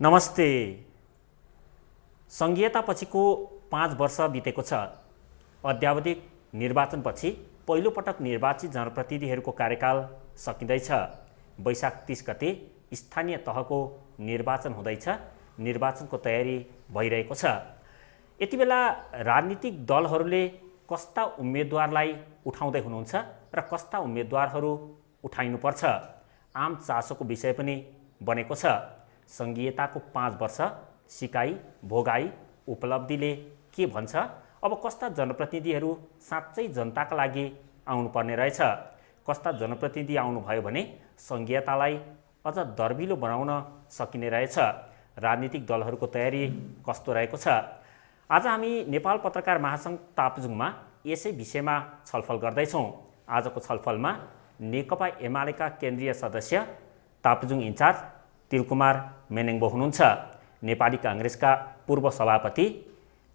नमस्ते। सङ्घीयतापछिको 5 वर्ष बितेको छ। अद्यावधिक निर्वाचनपछि पहिलोपटक निर्वाचित जनप्रतिनिधिहरूको कार्यकाल सकिँदैछ। वैशाख 30 गते स्थानीय तहको निर्वाचन हुँदैछ। निर्वाचनको तयारी भइरहेको छ। यति बेला राजनीतिक दलहरूले कस्ता उम्मेदवारलाई उठाउँदै हुनुहुन्छ र कस्ता उम्मेदवारहरू उठाइनुपर्छ, आम चासोको विषय पनि बनेको छ। सङ्घीयताको 5 वर्ष सिकाइ भोगाई उपलब्धिले के भन्छ? अब कस्ता जनप्रतिनिधिहरू साँच्चै जनताका लागि आउनुपर्ने रहेछ? कस्ता जनप्रतिनिधि आउनुभयो भने सङ्घीयतालाई अझ दर्बिलो बनाउन सकिने रहेछ? राजनीतिक दलहरूको तयारी कस्तो रहेको छ? आज हामी नेपाल पत्रकार महासङ्घ ताप्लेजुङमा यसै विषयमा छलफल गर्दैछौँ। आजको छलफलमा नेकपा एमालेका केन्द्रीय सदस्य ताप्लेजुङ इन्चार्ज तिलकुमार मेनेङ्बो हुनुहुन्छ। नेपाली काङ्ग्रेसका पूर्व सभापति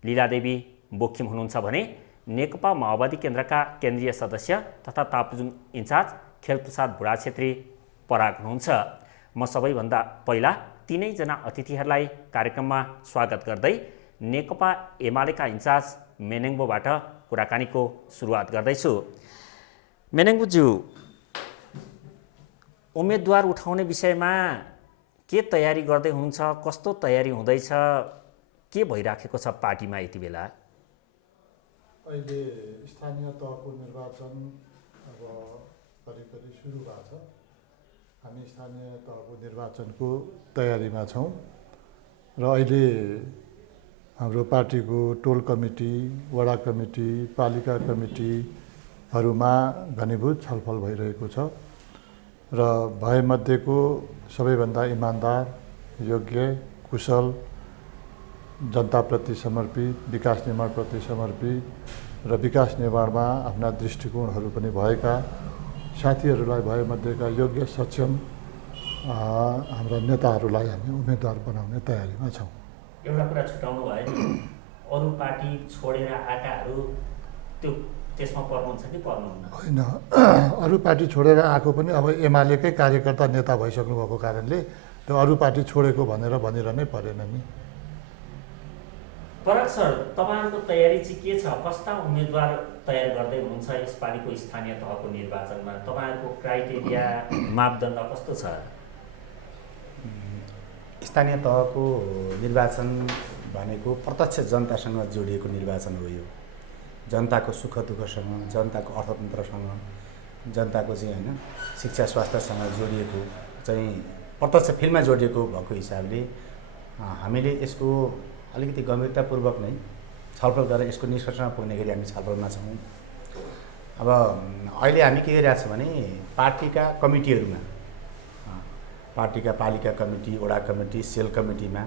लीलादेवी बोकिम हुनुहुन्छ भने नेकपा माओवादी केन्द्रका केन्द्रीय सदस्य तथा ताप्लेजुङ इन्चार्ज खेलप्रसाद बुढाछेत्री पराग हुनुहुन्छ। म सबैभन्दा पहिला तीनैजना अतिथिहरूलाई कार्यक्रममा स्वागत गर्दै नेकपा एमालेका इन्चार्ज मेनेङ्बोबाट कुराकानीको सुरुवात गर्दैछु। मेनेङ्बोज्यू, उम्मेदवार उठाउने विषयमा के तयारी गर्दै हुनुहुन्छ? कस्तो तयारी हुँदैछ? के भइराखेको छ पार्टीमा यति बेला? अहिले स्थानीय तहको निर्वाचन अब करिब सुरु भएको छ। हामी स्थानीय तहको निर्वाचनको तयारीमा छौँ र अहिले हाम्रो पार्टीको टोल कमिटी, वडा कमिटी, पालिका कमिटीहरूमा घनीभूत छलफल भइरहेको छ र भएमध्येको सबैभन्दा इमान्दार, योग्य, कुशल, जनताप्रति समर्पित, विकास निर्माणप्रति समर्पित र विकास निर्माणमा आफ्ना दृष्टिकोणहरू पनि भएका साथीहरूलाई भएमध्येका योग्य, सक्षम हाम्रा नेताहरूलाई हामी उम्मेदवार बनाउने तयारीमा छौँ। एउटा कुरा छुटाउनु भयो नि, अरू पार्टी छोडेर आएकाहरू त्यसमा पर्नुहुन्छ कि पर्नुहुन्न? होइन, अरू पार्टी छोडेर आएको पनि अब एमालेकै कार्यकर्ता नेता भइसक्नु भएको कारणले त्यो अरू पार्टी छोडेको भनेर भनिरहनै परेन नि। पराग सर, तपाईँहरूको तयारी चाहिँ के छ? कस्ता उम्मेदवार तयार गर्दै हुनुहुन्छ यसपालिको स्थानीय तहको निर्वाचनमा? तपाईँहरूको क्राइटेरिया, मापदण्ड कस्तो छ? स्थानीय तहको निर्वाचन भनेको प्रत्यक्ष जनतासँग जोडिएको निर्वाचन हो। यो जनताको सुख दुःखसँग, जनताको अर्थतन्त्रसँग, जनताको चाहिँ होइन शिक्षा स्वास्थ्यसँग जोडिएको चाहिँ प्रत्यक्ष फिल्डमा जोडिएको भएको हिसाबले हामीले यसको अलिकति गम्भीरतापूर्वक नै छलफल गरेर यसको निष्कर्षमा पुग्ने गरी हामी छलफलमा छौँ। अब अहिले हामी के गरिरहेको छौँ भने पार्टीका कमिटीहरूमा, पार्टीका पालिका कमिटी, वडा कमिटी, सेल कमिटीमा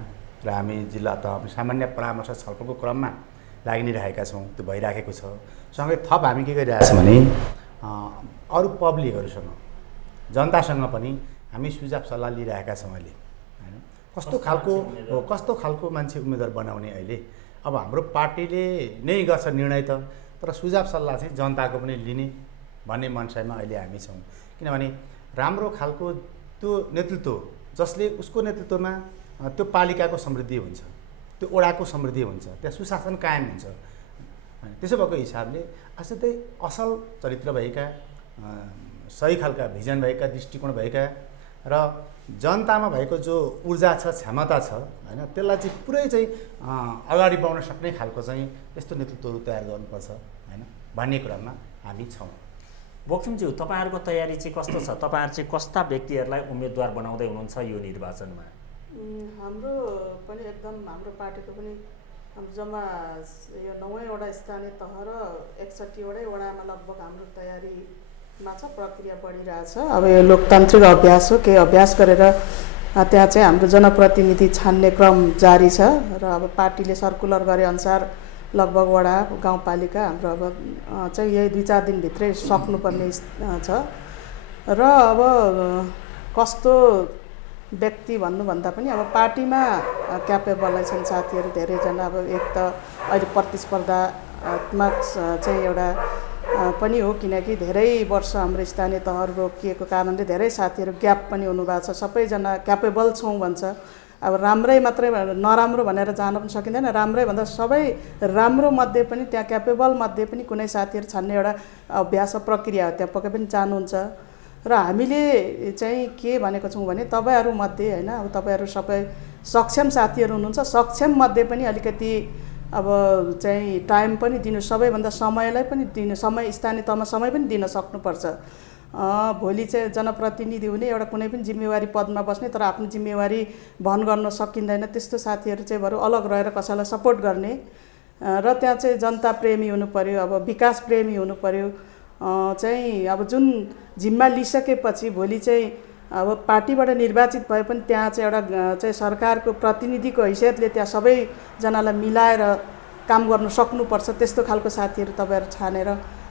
र हामी जिल्ला तह सामान्य परामर्श छलफलको क्रममा लागि नै रहेका छौँ। त्यो भइराखेको छ। सँगै थप हामी के गरिरहेको छौँ भने अरू पब्लिकहरूसँग, जनतासँग पनि हामी सुझाव सल्लाह लिइरहेका छौँ। अहिले होइन कस्तो खालको मान्छे उम्मेदवार बनाउने अहिले अब हाम्रो पार्टीले नै गर्छ निर्णय त, तर सुझाव सल्लाह चाहिँ जनताको पनि लिने भन्ने मनसायमा अहिले हामी छौँ। किनभने राम्रो खालको त्यो नेतृत्व जसले उसको नेतृत्वमा त्यो पालिकाको समृद्धि हुन्छ, त्यो वडाको समृद्धि हुन्छ, त्यहाँ सुशासन कायम हुन्छ। त्यसो भएको हिसाबले असाध्यै असल चरित्र भएका, सही खालका भिजन भएका, दृष्टिकोण भएका र जनतामा भएको जो ऊर्जा छ, क्षमता छ होइन, त्यसलाई चाहिँ पुरै चाहिँ अगाडि बढाउन सक्ने खालको चाहिँ यस्तो नेतृत्वहरू तयार गर्नुपर्छ होइन भन्ने कुरामा हामी छौँ। बोकिमज्यू, तपाईँहरूको तयारी चाहिँ कस्तो छ? तपाईँहरू चाहिँ कस्ता व्यक्तिहरूलाई उम्मेदवार बनाउँदै हुनुहुन्छ यो निर्वाचनमा? हाम्रो पनि एकदम, हाम्रो पार्टीको पनि जम्मा यो 9वटा स्थानीय तह र 61वटै वडामा लगभग हाम्रो तयारीमा छ, प्रक्रिया बढिरहेछ। अब यो लोकतान्त्रिक अभ्यास हो, केही अभ्यास गरेर त्यहाँ चाहिँ हाम्रो जनप्रतिनिधि छान्ने क्रम जारी छ र अब पार्टीले सर्कुलर गरे अनुसार लगभग वडा गाउँपालिका हाम्रो अब चाहिँ यही 2-4 दिनभित्रै सक्नुपर्ने छ र अब कस्तो व्यक्ति भन्नुभन्दा पनि अब पार्टीमा क्यापेबल छन् साथीहरू धेरैजना। अब एक त अहिले प्रतिस्पर्धात्मक चाहिँ एउटा पनि हो, किनकि धेरै वर्ष हाम्रो स्थानीय तहहरू रोकिएको कारणले धेरै साथीहरू ग्याप पनि हुनुभएको छ। सबैजना क्यापेबल छौँ भन्छ अब राम्रै मात्रै नराम्रो भनेर जान पनि सकिँदैन, राम्रै भन्दा सबै राम्रो मध्ये पनि त्यहाँ क्यापेबल मध्ये पनि कुनै साथीहरू छान्ने एउटा अभ्यास प्रक्रिया हो, त्यहाँ पक्कै पनि चाहनुहुन्छ। र हामीले चाहिँ के भनेको छौँ भने तपाईँहरूमध्ये होइन, अब तपाईँहरू सबै सक्षम साथीहरू हुनुहुन्छ, सक्षम मध्ये पनि अलिकति अब चाहिँ टाइम पनि दिनु, सबैभन्दा समयलाई पनि दिनु, समय स्थानीय तहमा समय पनि दिन सक्नुपर्छ। भोलि चाहिँ जनप्रतिनिधि हुने एउटा कुनै पनि जिम्मेवारी पदमा बस्ने तर आफ्नो जिम्मेवारी वहन गर्न सकिँदैन, त्यस्तो साथीहरू चाहिँ बरु अलग रहेर कसैलाई सपोर्ट गर्ने र त्यहाँ चाहिँ जनता प्रेमी हुनु पर्यो, अब विकास प्रेमी हुनु पर्यो। चाहिँ अब जुन जिम्मा लिइसकेपछि भोलि चाहिँ अब पार्टीबाट निर्वाचित भए पनि त्यहाँ चाहिँ एउटा चाहिँ सरकारको प्रतिनिधिको हैसियतले त्यहाँ सबैजनालाई मिलाएर काम गर्नु सक्नुपर्छ, त्यस्तो खालको साथीहरू तपाईँहरू छानेर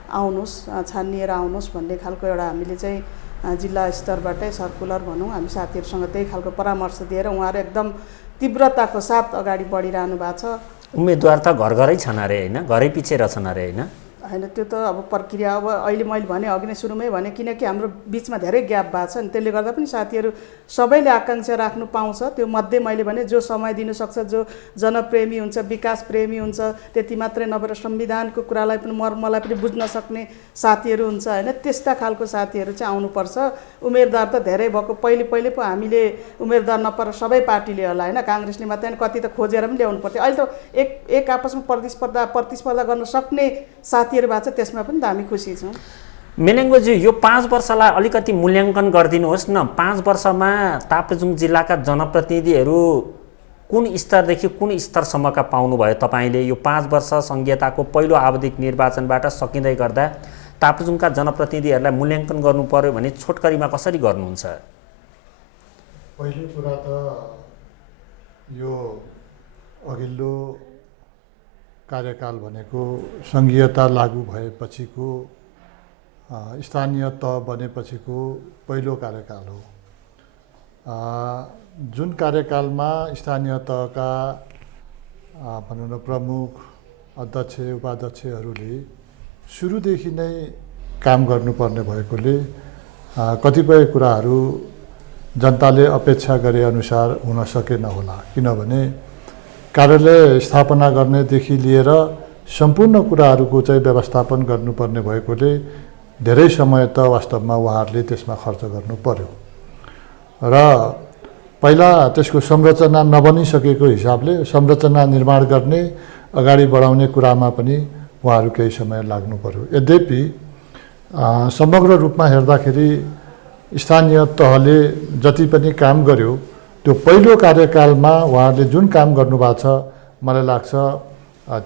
आउनुहोस्, छानिएर आउनुहोस् भन्ने खालको एउटा हामीले चाहिँ जिल्ला स्तरबाटै सर्कुलर भनौँ, हामी साथीहरूसँग त्यही खालको परामर्श दिएर उहाँहरू एकदम तीव्रताको साथ अगाडि बढिरहनु भएको छ। उम्मेदवार त घर घरै छन् अरे होइन, घरै पछि रहेछन् अरे होइन? होइन, त्यो त अब प्रक्रिया अब अहिले मैले भने अघि नै सुरुमै भने, किनकि हाम्रो बिचमा धेरै ग्याप भएको छ नि, त्यसले गर्दा पनि साथीहरू सबैले आकाङ्क्षा राख्नु पाउँछ। त्यो मध्ये मैले भने जो समय दिनुसक्छ, जो जनप्रेमी हुन्छ, विकास प्रेमी हुन्छ, त्यति मात्रै नभएर संविधानको कुरालाई पनि मर्मलाई पनि बुझ्न सक्ने साथीहरू हुन्छ होइन, त्यस्ता खालको साथीहरू चाहिँ आउनुपर्छ। उम्मेदवार त धेरै भएको, पहिले पो हामीले उम्मेदवार नपर सबै पार्टीले होला होइन, काङ्ग्रेसले मात्रै कति त खोजेर पनि ल्याउनु पर्थ्यो। अहिले त एक आपसमा प्रतिस्पर्धा गर्न सक्ने साथीहरू भएको छ, त्यसमा पनि त हामी खुसी छौँ। मेलेङ्गोज्यू, यो 5 वर्षलाई अलिकति मूल्याङ्कन गरिदिनुहोस् न। 5 वर्षमा ताप्लेजुङ जिल्लाका जनप्रतिनिधिहरू कुन स्तरदेखि कुन स्तरसम्मका पाउनुभयो तपाईँले? यो 5 वर्ष सङ्घीयताको पहिलो आवधिक निर्वाचनबाट सकिँदै गर्दा ताप्लेजुङका जनप्रतिनिधिहरूलाई मूल्याङ्कन गर्नु पर्यो भने छोटकरीमा कसरी गर्नुहुन्छ? पहिलो कुरा त यो अघिल्लो कार्यकाल भनेको सङ्घीयता लागू भएपछिको स्थानीय तह बनेपछिको पहिलो कार्यकाल हो। जुन कार्यकालमा स्थानीय तहका भनौँ न प्रमुख अध्यक्ष उपाध्यक्षहरूले सुरुदेखि नै काम गर्नुपर्ने भएकोले कतिपय कुराहरू जनताले अपेक्षा गरे अनुसार हुन सकेन होला, किनभने कार्यालय स्थापना गर्नेदेखि लिएर सम्पूर्ण कुराहरूको चाहिँ व्यवस्थापन गर्नुपर्ने भएकोले धेरै समय त वास्तवमा उहाँहरूले त्यसमा खर्च गर्नु पर्यो र पहिला त्यसको संरचना नबनिसकेको हिसाबले संरचना निर्माण गर्ने, अगाडि बढाउने कुरामा पनि उहाँहरू केही समय लाग्नु पर्यो। यद्यपि समग्र रूपमा हेर्दाखेरि स्थानीय तहले जति पनि काम गर्यो त्यो पहिलो कार्यकालमा उहाँहरूले जुन काम गर्नुभएको छ मलाई लाग्छ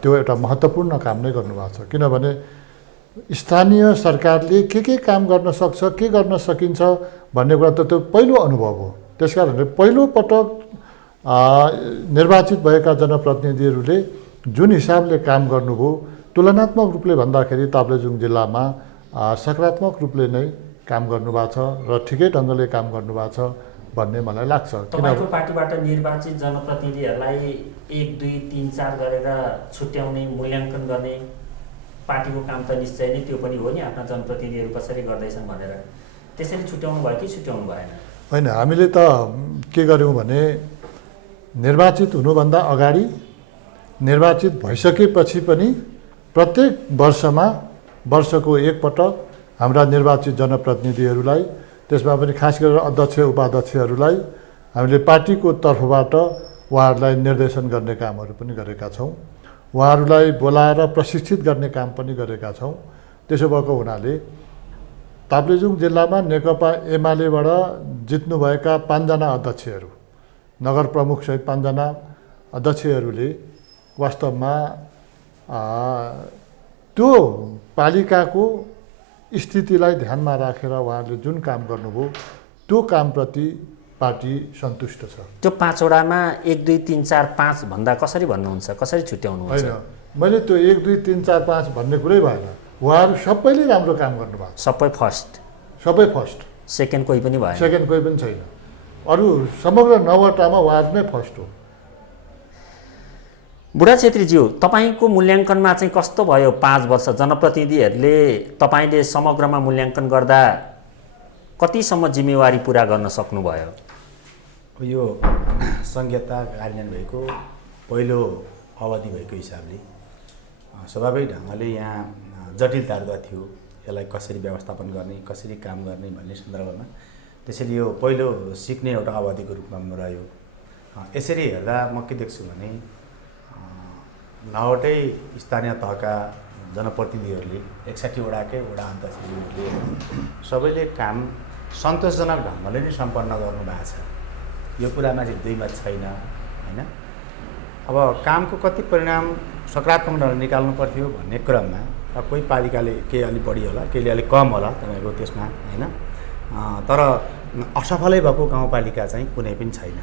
त्यो एउटा महत्त्वपूर्ण काम नै गर्नुभएको छ, किनभने स्थानीय सरकारले के काम गर्न सक्छ, के गर्न सकिन्छ भन्ने कुरा त त्यो पहिलो अनुभव हो। त्यसकारणले पहिलोपटक निर्वाचित भएका जनप्रतिनिधिहरूले जुन हिसाबले काम गर्नुभयो तुलनात्मक रूपले भन्दाखेरि ताप्लेजुङ जिल्लामा सकारात्मक रूपले नै काम गर्नुभएको छ र ठिकै ढङ्गले काम गर्नुभएको छ भन्ने मलाई लाग्छ। तपाईँको पार्टीबाट निर्वाचित जनप्रतिनिधिहरूलाई 1, 2, 3, 4 गरेर छुट्याउने, मूल्याङ्कन गर्ने पार्टीको काम त निश्चय नै त्यो पनि हो नि, आफ्ना जनप्रतिनिधिहरू कसरी गर्दैछन् भनेर। त्यसरी छुट्याउनु भयो कि छुट्याउनु भएन? होइन, हामीले त के गर्यौँ भने निर्वाचित हुनुभन्दा अगाडि, निर्वाचित भइसकेपछि पनि प्रत्येक वर्षमा वर्षको एकपटक हाम्रा निर्वाचित जनप्रतिनिधिहरूलाई, त्यसमा पनि खास गरेर अध्यक्ष उपाध्यक्षहरूलाई हामीले पार्टीको तर्फबाट उहाँहरूलाई निर्देशन गर्ने कामहरू पनि गरेका छौँ, उहाँहरूलाई बोलाएर प्रशिक्षित गर्ने काम पनि गरेका छौँ। त्यसो भएको हुनाले ताप्लेजुङ जिल्लामा नेकपा एमालेबाट जित्नुभएका 5 जना अध्यक्षहरू, नगर प्रमुखसहित 5 जना अध्यक्षहरूले वास्तवमा त्यो पालिकाको स्थितिलाई ध्यानमा राखेर उहाँहरूले जुन काम गर्नुभयो त्यो कामप्रति पार्टी सन्तुष्ट छ। त्यो 5 वडामा 1, 2, 3, 4, 5 भन्दा कसरी भन्नुहुन्छ, कसरी छुट्याउनुहुन्छ? होइन, मैले त्यो 1, 2, 3, 4, 5 भन्ने कुरै भएन, उहाँहरू सबैले राम्रो काम गर्नुभएको छ। सबै फर्स्ट? सबै फर्स्ट, सेकेन्ड कोही पनि भएन? सेकेन्ड कोही पनि छैन, अरू समग्र 9 वटामा उहाँहरू नै फर्स्ट हो। बुढा छेत्रीज्यू, तपाईँको मूल्याङ्कनमा चाहिँ कस्तो भयो 5 वर्ष? जनप्रतिनिधिहरूले तपाईँले समग्रमा मूल्याङ्कन गर्दा कतिसम्म जिम्मेवारी पुरा गर्न सक्नुभयो? यो संहिता कार्यान्वयन भएको पहिलो अवधि भएको हिसाबले स्वाभाविक ढङ्गले यहाँ जटिलताहरू त थियो। यसलाई कसरी व्यवस्थापन गर्ने, कसरी काम गर्ने भन्ने सन्दर्भमा त्यसैले यो पहिलो सिक्ने एउटा अवधिको रूपमा रह्यो। यसरी हेर्दा म के देख्छु भने नौवटै स्थानीय तहका जनप्रतिनिधिहरूले 61 वडाकै वडा अध्यक्षहरूले सबैले काम सन्तोषजनक ढङ्गले नै सम्पन्न गर्नुभएको छ। यो कुरामा चाहिँ दुई मत छैन हैन। अब कामको कति परिणाम सकारात्मक ढङ्गले निकाल्नु पर्थ्यो भन्ने क्रममा कोही पालिकाले केही अलि बढी होला, केहीले अलिक कम होला तपाईँको त्यसमा हैन। तर असफलै भएको गाउँपालिका चाहिँ कुनै पनि छैन।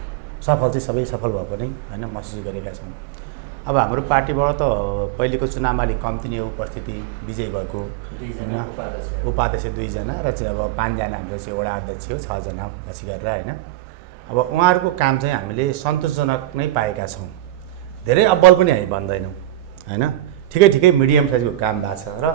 सफल चाहिँ सबै सफल भएको नै हैन महसुस गरेका छौँ। अब हाम्रो पार्टीबाट त पहिलेको चुनावमा अलिक कम्ती नै उपस्थिति विजय भएको हैन, उपाध्यक्ष 2 जना र चाहिँ अब 5 जना हाम्रो चाहिँ वडा अध्यक्ष हो, 6 जना पछि गरेर हैन। अब उहाँहरूको काम चाहिँ हामीले सन्तोषजनक नै पाएका छौँ। धेरै अब्बल पनि हामी भन्दैनौँ हैन, ठिकै मिडियम साइजको काम भएको छ। र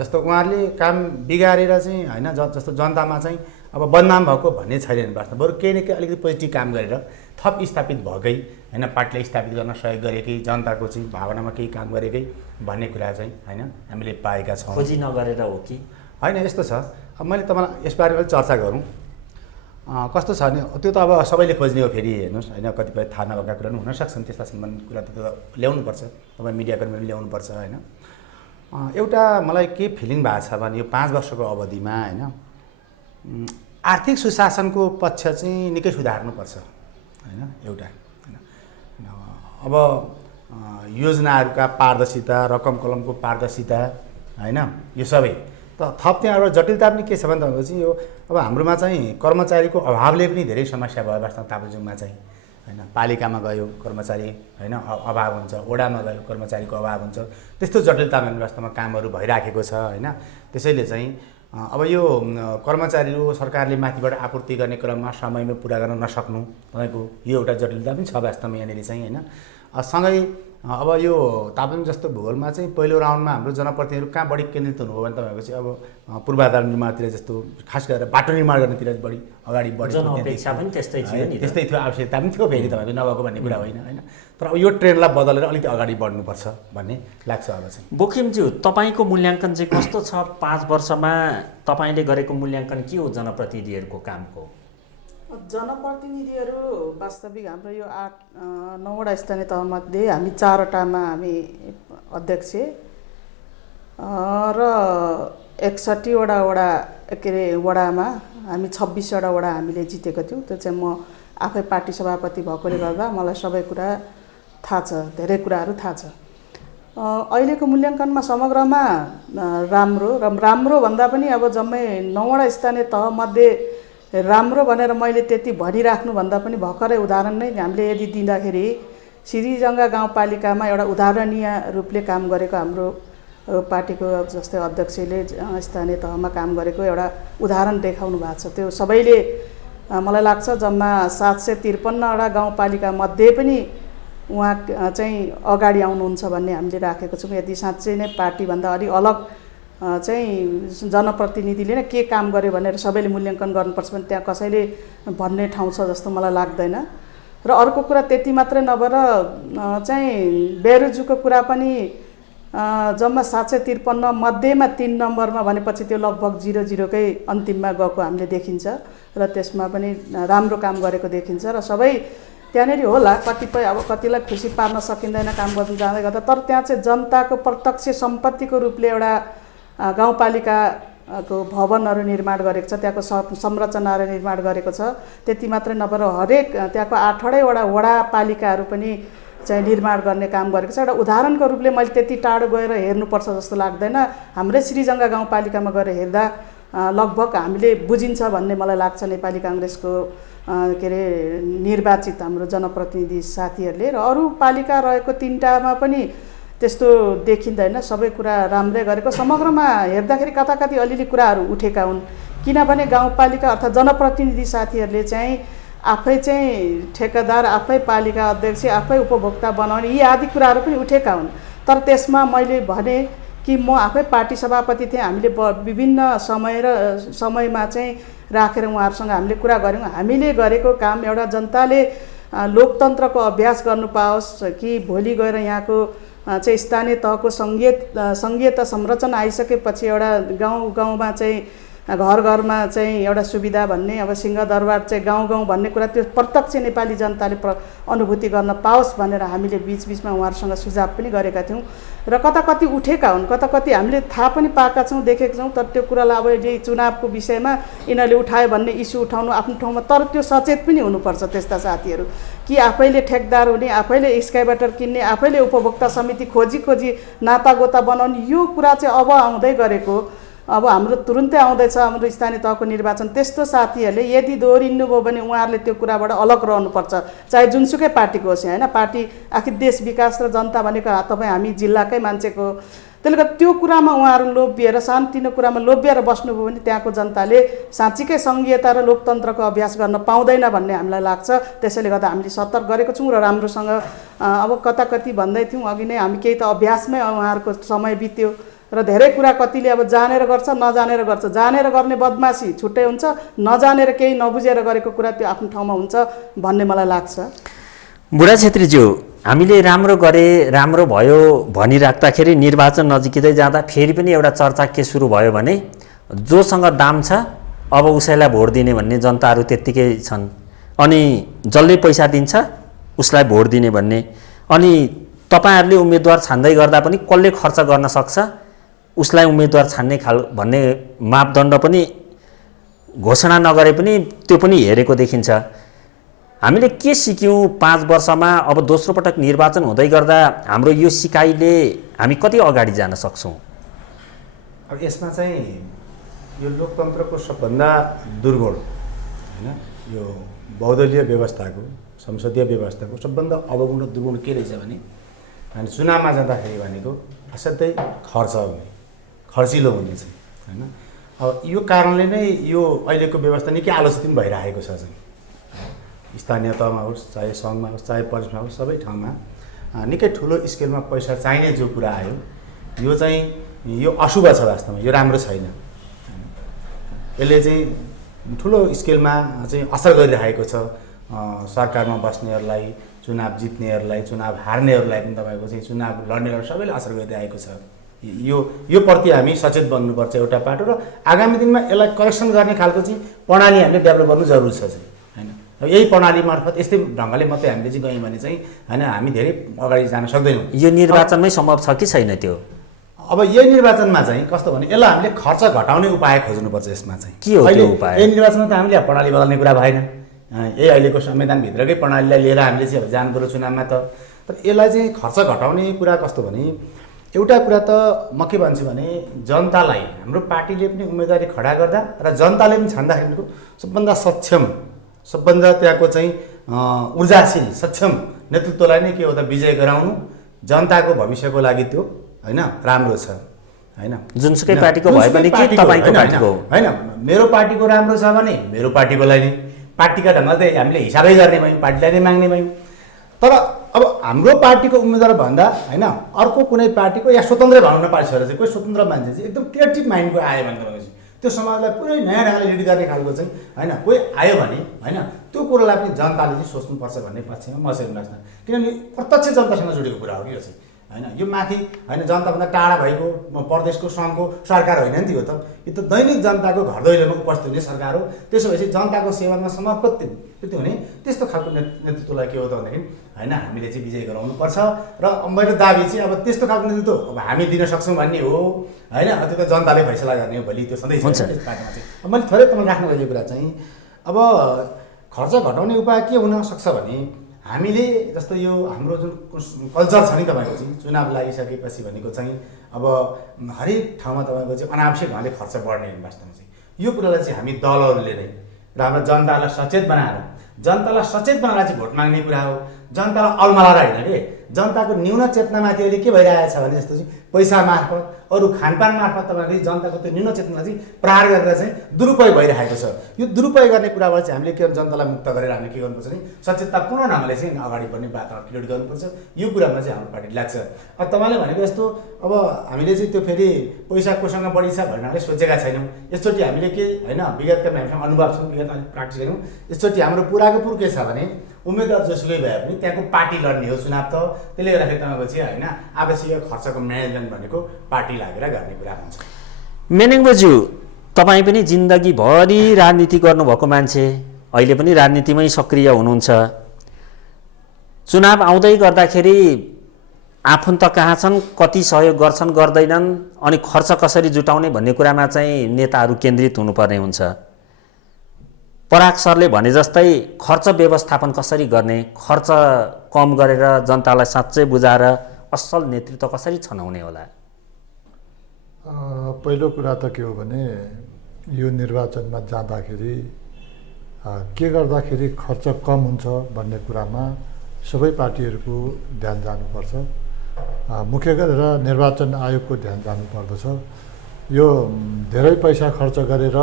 जस्तो उहाँहरूले काम बिगारेर चाहिँ हैन, जस्तो जनतामा चाहिँ अब बदनाम भएको भन्ने छैन वास्तव, बरु केही न केही अलिकति पोजिटिभ काम गरेर थप स्थापित भएकै हैन, पार्टीलाई स्थापित गर्न सहयोग गरेकै, जनताको चाहिँ भावनामा केही काम गरेकै भन्ने कुरा चाहिँ हैन हामीले पाएका छौँ। खोजी नगरेर हो कि हैन? यस्तो छ, अब मैले तपाईँलाई यसबारे अलिक चर्चा गरौँ। कस्तो छ भने त्यो त अब सबैले खोज्ने हो फेरि हेर्नुहोस् हैन, कतिपय थाहा नभएका कुरा पनि हुनसक्छन्। त्यस्ता सम्बन्धित कुरा त ल्याउनुपर्छ, तपाईँ मिडियाकर्मीले ल्याउनुपर्छ हैन। एउटा मलाई के फिलिङ भएको छ भने यो 5 वर्षको अवधिमा हैन आर्थिक सुशासनको पक्ष चाहिँ निकै सुधार्नुपर्छ हैन एउटा हैन। अब योजनाहरूका पारदर्शिता, रकम कलमको पारदर्शिता हैन, यो सबै त थप त्यहाँ एउटा जटिलता पनि के छ भने तपाईँको चाहिँ यो अब हाम्रोमा चाहिँ कर्मचारीको अभावले पनि धेरै समस्या भयो वास्तवमा। ताप्लेजुङमा चाहिँ हैन, पालिकामा गयो कर्मचारी हैन अभाव हुन्छ, वडामा गयो कर्मचारीको अभाव हुन्छ, त्यस्तो जटिलतामा वास्तवमा कामहरू भइराखेको छ हैन। त्यसैले चाहिँ अब यो कर्मचारीहरू सरकारले माथिबाट आपूर्ति गर्ने क्रममा समयमा पुरा गर्न नसक्नु तपाईँको यो एउटा जटिलता पनि छ वास्तवमा यहाँनिर चाहिँ हैन। सँगै अब यो ताप्लेजुङ जस्तो भूगोलमा चाहिँ पहिलो राउन्डमा हाम्रो जनप्रतिनिधिहरू कहाँ बढी केन्द्रित हुनुभयो भने तपाईँको चाहिँ अब पूर्वाधार निर्माणतिर जस्तो खास गरेर बाटो निर्माण गर्नेतिर बढी अगाडि जनअपेक्षा पनि त्यस्तै थियो नि, त्यस्तै थियो, आवश्यकता पनि थियो फेरि तपाईँको नभएको भन्ने कुरा होइन हैन। तर अब यो ट्रेन्डलाई बदलेर अलिकति अगाडि बढ्नुपर्छ भन्ने लाग्छ अब चाहिँ। बोकिमज्यू, तपाईँको मूल्याङ्कन चाहिँ कस्तो छ? 5 वर्षमा तपाईँले गरेको मूल्याङ्कन के हो जनप्रतिनिधिहरूको कामको? जनप्रतिनिधिहरू वास्तविक हाम्रो यो 9वटा स्थानीय तहमध्ये हामी 4वटामा हामी अध्यक्ष र 61वटा वडा के अरे वडामा हामी 26वटा वडा हामीले जितेको थियौँ। त्यो चाहिँ म आफै पार्टी सभापति भएकोले गर्दा मलाई सबै कुरा थाहा छ, धेरै कुराहरू थाहा छ। अहिलेको मूल्याङ्कनमा समग्रमा राम्रो भन्दा पनि अब जम्मै 9वटा स्थानीय तहमध्ये राम्रो भनेर मैले त्यति भनिराख्नुभन्दा पनि भर्खरै उदाहरण नै हामीले यदि दिँदाखेरि सिरिजङ्गा गाउँपालिकामा एउटा उदाहरणीय रूपले काम गरेको हाम्रो पार्टीको जस्तै अध्यक्षले स्थानीय तहमा काम गरेको एउटा उदाहरण देखाउनु भएको छ। त्यो सबैले मलाई लाग्छ जम्मा 753वटा गाउँपालिका मध्ये पनि उहाँ चाहिँ अगाडि आउनुहुन्छ भन्ने हामीले राखेको छौँ। यदि साँच्चै नै पार्टीभन्दा अलिक अलग चाहिँ जनप्रतिनिधिले नै के काम गर्यो भनेर सबैले मूल्याङ्कन गर्नुपर्छ भने त्यहाँ कसैले भन्ने ठाउँ छ जस्तो मलाई लाग्दैन। र अर्को कुरा त्यति मात्रै नभएर चाहिँ बेरोजुको कुरा पनि जम्मा 753 मध्येमा 3 नम्बरमा भनेपछि त्यो लगभग 0-0कै अन्तिममा गएको हामीले देखिन्छ र त्यसमा पनि राम्रो काम गरेको देखिन्छ। र सबै त्यहाँनिर होला, कतिपय अब कतिलाई खुसी पार्न सकिँदैन काम गर्नु जाँदै गर्दा, तर त्यहाँ चाहिँ जनताको प्रत्यक्ष सम्पत्तिको रूपले एउटा गाउँपालिकाको भवनहरू निर्माण गरेको छ, त्यहाँको संरचनाहरू निर्माण गरेको छ। त्यति मात्रै नभएर हरेक त्यहाँको 8वटै वडापालिकाहरू पनि चाहिँ निर्माण गर्ने काम गरेको छ। एउटा उदाहरणको रूपले मैले त्यति टाढो गएर हेर्नुपर्छ जस्तो लाग्दैन। हाम्रै श्रीजङ्गा गाउँपालिकामा गएर हेर्दा लगभग हामीले बुझिन्छ भन्ने मलाई लाग्छ नेपाली काङ्ग्रेसको के अरे निर्वाचित हाम्रो जनप्रतिनिधि साथीहरूले। र अरू पालिका रहेको 3टामा पनि त्यस्तो देखिँदैन, सबै कुरा राम्रै गरेको। समग्रमा हेर्दाखेरि कता कति अलिअलि कुराहरू उठेका हुन्, किनभने गाउँपालिका अर्थात् जनप्रतिनिधि साथीहरूले चाहिँ आफै चाहिँ ठेकेदार, आफै पालिका अध्यक्ष, आफै उपभोक्ता बनाउने यी आदि कुराहरू पनि उठेका हुन्। तर त्यसमा मैले भने कि म आफै पार्टी सभापति थिएँ, हामीले विभिन्न समयमा चाहिँ राखेर उहाँहरूसँग हामीले कुरा गऱ्यौँ। हामीले गरेको काम एउटा जनताले लोकतन्त्रको अभ्यास गर्नु पाओस् कि भोलि गएर यहाँको चाहिँ स्थानीय तहको सङ्घीयता संरचना आइसकेपछि एउटा गाउँमा चाहिँ घर घरमा चाहिँ एउटा सुविधा भन्ने, अब सिंहदरबार चाहिँ गाउँ भन्ने कुरा त्यो प्रत्यक्ष नेपाली जनताले अनुभूति गर्न पाओस् भनेर हामीले बिचबिचमा उहाँहरूसँग सुझाव पनि गरेका थियौँ। र कता कति उठेका हुन्, कता कति हामीले थाहा पनि पाएका छौँ, देखेका छौँ। तर त्यो कुरालाई अब यदि चुनावको विषयमा यिनीहरूले उठायो भन्ने इस्यु उठाउनु आफ्नो ठाउँमा, तर त्यो सचेत पनि हुनुपर्छ त्यस्ता साथीहरू कि आफैले ठेकदार हुने, आफैले एक्सकाभेटर किन्ने, आफैले उपभोक्ता समिति खोजी नातागोता बनाउने, यो कुरा चाहिँ अब आउँदै गरेको, अब हाम्रो तुरुन्तै आउँदैछ हाम्रो स्थानीय तहको निर्वाचन। त्यस्तो साथीहरूले यदि दोहोरिनु भयो भने उहाँहरूले त्यो कुराबाट अलग रहनुपर्छ, चाहे जुनसुकै पार्टीको होस् होइन। पार्टी आखिर देश विकास र जनता भनेको तपाईँ हामी जिल्लाकै मान्छेको, त्यसले गर्दा त्यो कुरामा उहाँहरू लोभिएर सानोतिनो कुरामा लोभिएर बस्नुभयो भने त्यहाँको जनताले साँच्चीकै सङ्घीयता र लोकतन्त्रको अभ्यास गर्न पाउँदैन भन्ने हामीलाई लाग्छ। त्यसैले गर्दा हामीले सतर्क गरेको छौँ र राम्रोसँग अब कता कति भन्दै थियौँ अघि नै, हामी केही त अभ्यासमै उहाँहरूको समय बित्यो र धेरै कुरा कतिले अब जानेर गर्छ, नजानेर गर्छ। जानेर गर्ने बदमासी छुट्टै हुन्छ, नजानेर केही नबुझेर गरेको कुरा त्यो आफ्नो ठाउँमा हुन्छ भन्ने मलाई लाग्छ। बुढा छेत्रीज्यू, हामीले राम्रो गरे, राम्रो भयो भनिराख्दाखेरि निर्वाचन नजिकै जाँदा फेरि पनि एउटा चर्चा के सुरु भयो भने जोसँग दाम छ अब उसैलाई भोट दिने भन्ने जनताहरू त्यत्तिकै छन्, अनि जसले पैसा दिन्छ उसलाई भोट दिने भन्ने। अनि तपाईँहरूले उम्मेदवार छान्दै गर्दा पनि कसले खर्च गर्न सक्छ उसलाई उम्मेदवार छान्ने भन्ने मापदण्ड पनि घोषणा नगरे पनि त्यो पनि हेरेको देखिन्छ। हामीले के सिक्यौँ 5 वर्षमा? अब दोस्रो पटक निर्वाचन हुँदै गर्दा हाम्रो यो सिकाइले हामी कति अगाडि जान सक्छौँ? अब यसमा चाहिँ यो लोकतन्त्रको सबभन्दा दुर्गुण होइन, यो बहुदलीय व्यवस्थाको, संसदीय व्यवस्थाको सबभन्दा अवगुण र दुर्गुण के रहेछ भने हामी चुनावमा जाँदाखेरि भनेको असाध्यै खर्चिलो हुने चाहिँ होइन। अब यो कारणले नै यो अहिलेको व्यवस्था निकै आलोचित पनि भइरहेको छ चाहिँ, स्थानीय तहमा होस्, चाहे सङ्घमा होस्, चाहे प्रदेशमा होस्, सबै ठाउँमा निकै ठुलो स्केलमा पैसा चाहिने जो कुरा आयो यो चाहिँ यो अशुभ छ वास्तवमा, यो राम्रो छैन। यसले चाहिँ ठुलो स्केलमा चाहिँ असर गरिरहेको छ सरकारमा बस्नेहरूलाई, चुनाव जित्नेहरूलाई, चुनाव हार्नेहरूलाई पनि, तपाईँको चाहिँ चुनाव लड्नेहरूलाई सबैलाई असर गरिरहेको छ। यो प्रति हामी सचेत बन्नुपर्छ एउटा पाटो, र आगामी दिनमा यसलाई करेक्सन गर्ने खालको चाहिँ प्रणाली हामीले डेभलप गर्नु जरुरी छ चाहिँ होइन। अब यही प्रणाली मार्फत यस्तै ढङ्गले मात्रै हामीले चाहिँ गयौँ भने चाहिँ होइन हामी धेरै अगाडि जान सक्दैनौँ। यो निर्वाचनमै सम्भव छ कि छैन त्यो? अब यही निर्वाचनमा चाहिँ कस्तो भने यसलाई हामीले खर्च घटाउने उपाय खोज्नुपर्छ। यसमा चाहिँ के हो त्यो उपाय? यही निर्वाचनमा त हामीले प्रणाली बदल्ने कुरा भएन, यही अहिलेको संविधानभित्रकै प्रणालीलाई लिएर हामीले चाहिँ अब जानु पर्यो चुनावमा त। तर यसलाई चाहिँ खर्च घटाउने कुरा कस्तो भने एउटा कुरा त म के भन्छु भने जनतालाई हाम्रो पार्टीले पनि उम्मेदवारी खडा गर्दा र जनताले पनि छान्दाखेरि सबभन्दा सक्षम, सबभन्दा त्यहाँको चाहिँ ऊर्जाशील सक्षम नेतृत्वलाई नै के हो त विजय गराउनु, जनताको भविष्यको लागि त्यो होइन राम्रो छ होइन। जुनसुकै पार्टीको भए पनि कि तपाईँको पार्टीको होइन, मेरो पार्टीको राम्रो छ भने मेरो पार्टीकोलाई नै पार्टीका ढङ्गले त हामीले हिसाबै गर्ने भयौँ, पार्टीलाई नै माग्ने भयौँ। तर अब हाम्रो पार्टीको उम्मेदवार भन्दा होइन अर्को कुनै पार्टीको या स्वतन्त्र भनौँ न पार्टीहरू चाहिँ कोही स्वतन्त्र मान्छे चाहिँ एकदम क्रिएटिभ माइन्डको आयो भने तपाईँको त्यो समाजलाई पुरै नयाँ ढङ्गले लिड गर्ने खालको चाहिँ होइन कोही आयो भने होइन त्यो कुरोलाई पनि जनताले चाहिँ सोच्नुपर्छ भन्ने पक्षमा म चाहिँ लाग्छ। किनभने प्रत्यक्ष जनतासँग जोडेको कुरा हो कि यो चाहिँ होइन। यो माथि होइन जनताभन्दा टाढा भएको प्रदेशको सङ्घको सरकार होइन नि, त्यो त यो त दैनिक जनताको घर दैलोमा उपस्थित हुने सरकार हो। त्यसो भएपछि जनताको सेवामा समर्पित हुने त्यस्तो खालको नेतृत्वलाई के हो त भनेदेखि होइन हामीले चाहिँ विजय गराउनुपर्छ। र मेरो दाबी चाहिँ अब त्यस्तो खालको नेतृत्व अब हामी दिन सक्छौँ भन्ने हो होइन, त्यो त जनताले फैसला गर्ने हो भोलि, त्यो सधैँ पार्टीमा चाहिँ। मैले थोरै तपाईँ राख्नु भएको कुरा चाहिँ अब खर्च घटाउने उपाय के हुन सक्छ भने हामीले जस्तो यो हाम्रो जुन कल्चर छ नि तपाईँको चाहिँ चुनाव लागिसकेपछि भनेको चाहिँ अब हरेक ठाउँमा तपाईँको चाहिँ अनावश्यक ढङ्गले खर्च बढ्ने वास्तवमा चाहिँ यो कुरालाई चाहिँ हामी दलहरूले नै र हाम्रो जनतालाई सचेत बनाएर चाहिँ भोट माग्ने कुरा हो। जनतालाई अलमलाएर होइन कि जनताको न्यून चेतनामाथि अहिले के भइरहेछ भने जस्तो चाहिँ पैसा मार्फत अरू खानपान मार्फत तपाईँले जनताको त्यो न्यून चेतना चाहिँ प्रहार गरेर चाहिँ दुरुपयोग भइरहेको छ। यो दुरुपयोग गर्ने कुराबाट चाहिँ हामीले के जनतालाई मुक्त गरेर हामीले के गर्नुपर्छ भने सचेततापूर्ण ढङ्गले चाहिँ अगाडि बढ्ने वातावरण क्रिएट गर्नुपर्छ। यो कुरामा चाहिँ हाम्रो पार्टी लाग्छ। अब तपाईँले भनेको जस्तो अब हामीले चाहिँ त्यो फेरि पैसा कोसँग बढी छ भन्नाले सोचेका छैनौँ। यसचोटि हामीले के होइन विगतका हामीसँग अनुभव छौँ, विगत अलिक प्र्याक्टिस गऱ्यौँ। यसचोटि हाम्रो पुराको पुर के छ भने उम्मेदवार जोसुकै भए पनि त्यहाँको पार्टी लड्ने हो चुनाव त। त्यसले गर्दाखेरि तपाईँको चाहिँ होइन आवश्यक खर्चको म्यानेजमेन्ट भनेको पार्टी लागेर गर्ने कुरा हुन्छ। मेनेङ बज्यू, तपाईँ पनि जिन्दगीभरि राजनीति गर्नुभएको मान्छे, अहिले पनि राजनीतिमै सक्रिय हुनुहुन्छ। चुनाव आउँदै गर्दाखेरि आफन्त कहाँ छन्, कति सहयोग गर्छन् गर्दैनन्, अनि खर्च कसरी जुटाउने भन्ने कुरामा चाहिँ नेताहरू केन्द्रित हुनुपर्ने हुन्छ। पराग सरले भने जस्तै खर्च व्यवस्थापन कसरी गर्ने, खर्च कम गरेर जनतालाई साँच्चै बुझाएर असल नेतृत्व कसरी छनाउने होला? पहिलो कुरा त के हो भने यो निर्वाचनमा जाँदाखेरि के गर्दाखेरि खर्च कम हुन्छ भन्ने कुरामा सबै पार्टीहरूको ध्यान जानुपर्छ। मुख्य गरेर निर्वाचन आयोगको ध्यान जानुपर्दछ। यो धेरै पैसा खर्च गरेर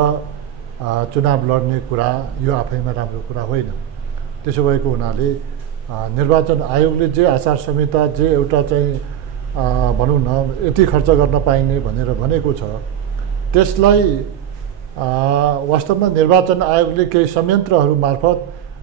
चुनाव लड्ने कुरा यो आफैमा राम्रो कुरा होइन। त्यसो भएको हुनाले निर्वाचन आयोगले जे आचार संहिता जे एउटा चाहिँ भनौँ न यति खर्च गर्न पाइने भनेर भनेको छ, त्यसलाई वास्तवमा निर्वाचन आयोगले केही संयन्त्रहरू मार्फत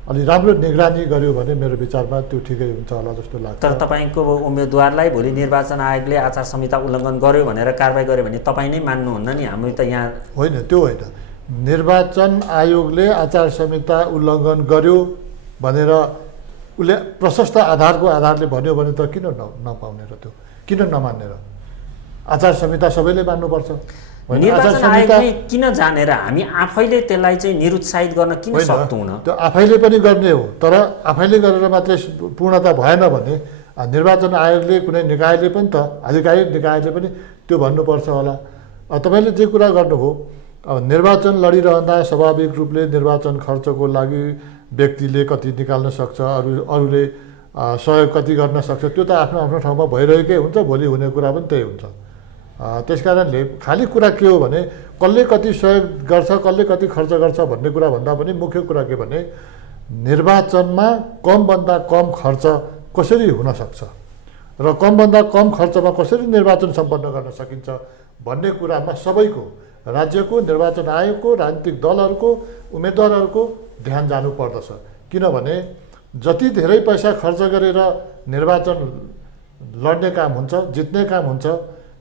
अलि राम्रो निगरानी गर्यो भने मेरो विचारमा त्यो ठिकै हुन्छ होला जस्तो लाग्छ। तर तपाईँको उम्मेदवारलाई भोलि निर्वाचन आयोगले आचार संहिता उल्लङ्घन गर्यो भनेर कारबाही गर्यो भने तपाईँ नै मान्नुहुन्न नि? हामी त यहाँ होइन, त्यो होइन। निर्वाचन आयोगले आचार संहिता उल्लङ्घन गर्यो भनेर उसले प्रशस्त आधारको आधारले भन्यो भने त किन नपाउने र त्यो किन नमान्ने र? आचार संहिता सबैले मान्नुपर्छ। निर्वाचन आयोगले किन जानेर हामी आफैले त्यसलाई चाहिँ निरुत्साहित गर्न किन सक्दैनौँ? त्यो आफैले पनि गर्ने हो, तर आफैले गरेर मात्रै पूर्णता भएन भने निर्वाचन आयोगले कुनै निकायले पनि त आधिकारिक निकायले पनि त्यो भन्नुपर्छ होला। तपाईँले जे कुरा गर्नुभयो, निर्वाचन लडिरहँदा स्वाभाविक रूपले निर्वाचन खर्चको लागि व्यक्तिले कति निकाल्न सक्छ, अरूले सहयोग कति गर्न सक्छ, त्यो त आफ्नो आफ्नो ठाउँमा भइरहेकै हुन्छ। भोलि हुने कुरा पनि त्यही हुन्छ। त्यस कारणले खालि कुरा के हो भने कसले कति सहयोग गर्छ, कसले कति खर्च गर्छ भन्ने कुरा भन्दा पनि मुख्य कुरा के भने निर्वाचनमा कमभन्दा कम खर्च कसरी हुन सक्छ र कमभन्दा कम खर्चमा कसरी निर्वाचन सम्पन्न गर्न सकिन्छ भन्ने कुरामा सबैको, राज्यको, निर्वाचन आयोगको, राजनीतिक दलहरूको, उम्मेदवारहरूको ध्यान जानुपर्दछ। किनभने जति धेरै पैसा खर्च गरेर निर्वाचन लड्ने काम हुन्छ, जित्ने काम हुन्छ,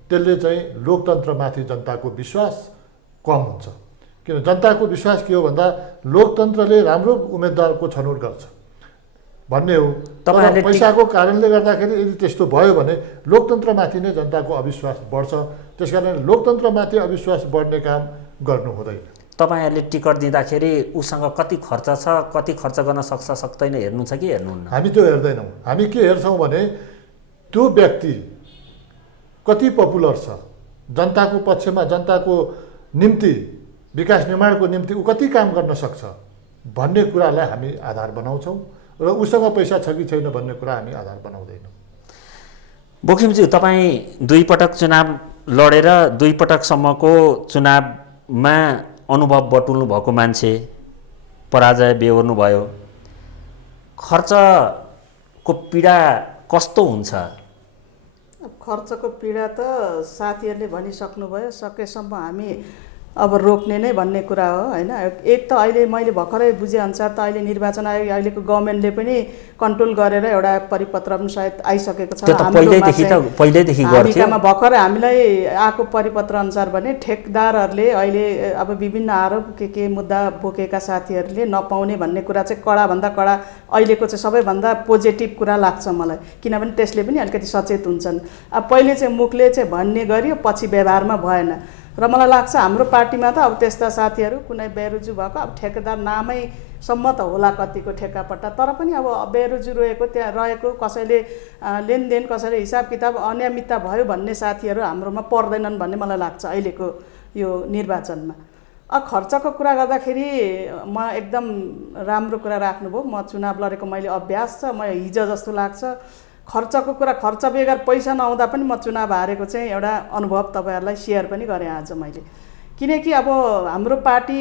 त्यसले चाहिँ लोकतन्त्रमाथि जनताको विश्वास कम हुन्छ। किन जनताको विश्वास के हो भन्दा लोकतन्त्रले राम्रो उम्मेदवारको छनौट गर्छ भन्ने हो। तर पैसाको कारणले गर्दाखेरि यदि त्यस्तो भयो भने लोकतन्त्रमाथि नै जनताको अविश्वास बढ्छ। त्यसकारण लोकतन्त्रमाथि अविश्वास बढ्ने काम गर्नु हुँदैन। तपाईँहरूले टिकट दिँदाखेरि उसँग कति खर्च छ, कति खर्च गर्न सक्छ सक्दैन हेर्नुहुन्छ कि हेर्नुहुन्न? हामी त्यो हेर्दैनौँ। हामी के हेर्छौँ भने त्यो व्यक्ति कति पपुलर छ, जनताको पक्षमा, जनताको निम्ति, विकास निर्माणको निम्ति ऊ कति काम गर्न सक्छ भन्ने कुरालाई हामी आधार बनाउँछौँ र उसँग पैसा छ कि छैन भन्ने कुरा हामी आधार बनाउँदैनौँ। बोकिमज्यू, तपाईँ 2 पटक चुनाव लडेर 2 पटकसम्मको चुनावमा अनुभव बटुल्नु भएको मान्छे, पराजय बेहोर्नु भयो। खर्चको पीडा कस्तो हुन्छ? खर्चको पीडा त साथीहरूले भनिसक्नुभयो। सकेसम्म हामी अब रोक्ने नै भन्ने कुरा हो होइन। एक त अहिले मैले भर्खरै बुझेअनुसार त अहिले निर्वाचन आयोग, अहिलेको गभर्मेन्टले पनि कन्ट्रोल गरेर एउटा परिपत्र पनि सायद आइसकेको छ। हामीकामा भर्खर हामीलाई आएको परिपत्र अनुसार भने ठेकदारहरूले अहिले अब विभिन्न आरोप के मुद्दा बोकेका साथीहरूले नपाउने भन्ने कुरा चाहिँ कडाभन्दा कडा अहिलेको चाहिँ सबैभन्दा पोजिटिभ कुरा लाग्छ मलाई। किनभने त्यसले पनि अलिकति सचेत हुन्छन्। अब पहिले चाहिँ मुखले चाहिँ भन्ने गरियो, पछि व्यवहारमा भएन। र मलाई लाग्छ हाम्रो पार्टीमा त अब त्यस्ता साथीहरू कुनै बेरुजु भएको, अब ठेकेदार नामैसम्म त होला कतिको ठेक्कापट्टा, तर पनि अब बेरुजु रहेको, त्यहाँ रहेको, कसैले लेनदेन, कसैले हिसाब किताब अनियमितता भयो भन्ने साथीहरू हाम्रोमा पर्दैनन् भन्ने मलाई लाग्छ अहिलेको यो निर्वाचनमा। अब खर्चको कुरा गर्दाखेरि म एकदम राम्रो कुरा राख्नुभयो। म चुनाव लडेको मैले अभ्यास छ, म हिजो जस्तो लाग्छ। खर्चको कुरा खर्च बेगर पैसा नहुँदा पनि म चुनाव हारेको चाहिँ एउटा अनुभव तपाईँहरूलाई सेयर पनि गरेँ आज मैले। किनकि अब हाम्रो पार्टी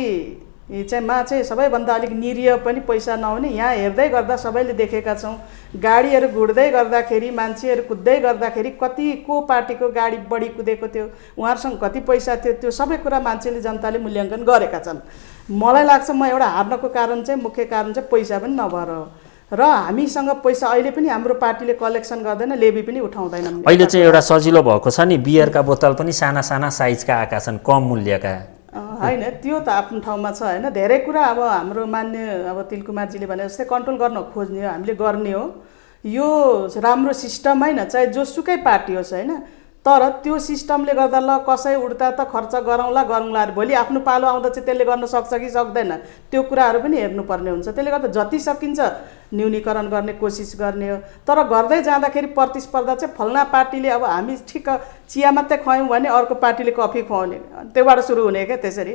चाहिँ सबैभन्दा अलिक निरीह पनि पैसा नहुने, यहाँ हेर्दै गर्दा सबैले देखेका छौँ गाडीहरू घुड्दै गर्दाखेरि मान्छेहरू कुद्दै गर्दाखेरि कति को पार्टीको गाडी बढी कुदेको थियो, उहाँहरूसँग कति पैसा थियो, त्यो सबै कुरा मान्छेले जनताले मूल्याङ्कन गरेका छन्। मलाई लाग्छ म एउटा हार्नको कारण चाहिँ मुख्य कारण चाहिँ पैसा पनि नभएर हो र हामीसँग पैसा अहिले पनि हाम्रो पार्टीले कलेक्सन गर्दैन, लेबी पनि उठाउँदैन। अहिले चाहिँ एउटा सजिलो भएको छ नि, बियरका बोतल पनि साना साना साइजका आएका छन्, कम मूल्यका। होइन त्यो त आफ्नो ठाउँमा छ होइन, धेरै कुरा अब हाम्रो मान्य अब तिलकुमारजीले भने जस्तै कन्ट्रोल गर्न खोज्ने हो, हामीले गर्ने हो। यो राम्रो सिस्टम होइन, चाहे जोसुकै पार्टी होस् होइन, तर त्यो सिस्टमले गर्दा ल कसै उड्दा त खर्च गरौँला अरे भोलि आफ्नो पालो आउँदा चाहिँ त्यसले गर्न सक्छ कि सक्दैन त्यो कुराहरू पनि हेर्नुपर्ने हुन्छ। त्यसले गर्दा जति सकिन्छ न्यूनीकरण गर्ने कोसिस गर्ने हो। तर गर्दै जाँदाखेरि प्रतिस्पर्धा चाहिँ फल्ना पार्टीले अब हामी ठिक चिया मात्रै खुवायौँ भने अर्को पार्टीले कफी खुवाउने, त्योबाट सुरु हुने क्या। त्यसरी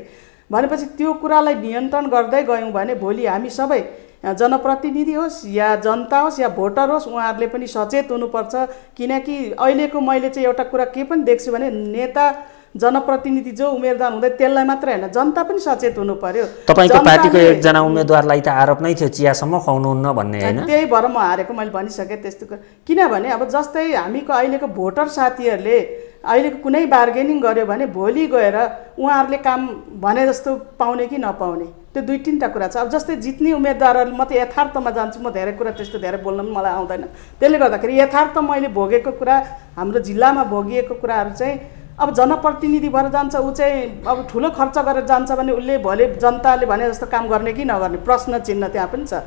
भनेपछि त्यो कुरालाई नियन्त्रण गर्दै गयौँ भने भोलि हामी सबै जनप्रतिनिधि होस् या जनता होस् या भोटर होस्, उहाँहरूले पनि सचेत हुनुपर्छ। किनकि अहिलेको मैले चाहिँ एउटा कुरा के पनि देख्छु भने नेता जनप्रतिनिधि जो उम्मेदवार हुँदै त्यसलाई मात्रै होइन, जनता पनि सचेत हुनु पर्यो। तपाईँको पार्टीको एकजना उम्मेदवारलाई त आरोप नै थियो चियासम्म खुवाउनुहुन्न भन्ने होइन? त्यही भएर म हारेको, मैले भनिसकेँ त्यस्तो कुरा। किनभने अब जस्तै हामीको अहिलेको भोटर साथीहरूले अहिलेको कुनै बार्गेनिङ गर्यो भने भोलि गएर उहाँहरूले काम भने जस्तो पाउने कि नपाउने, त्यो 2-3टा कुरा छ। अब जस्तै जित्ने उम्मेदवारहरू म त यथार्थमा जान्छु, म धेरै कुरा त्यस्तो धेरै बोल्न पनि मलाई आउँदैन। त्यसले गर्दाखेरि यथार्थ मैले भोगेको कुरा, हाम्रो जिल्लामा भोगिएको कुराहरू चाहिँ अब जनप्रतिनिधि भएर जान्छ, ऊ चाहिँ अब ठुलो खर्च गरेर जान्छ भने उसले भोलि जनताले भने जस्तो काम गर्ने कि नगर्ने प्रश्न चिन्ह त्यहाँ पनि छ।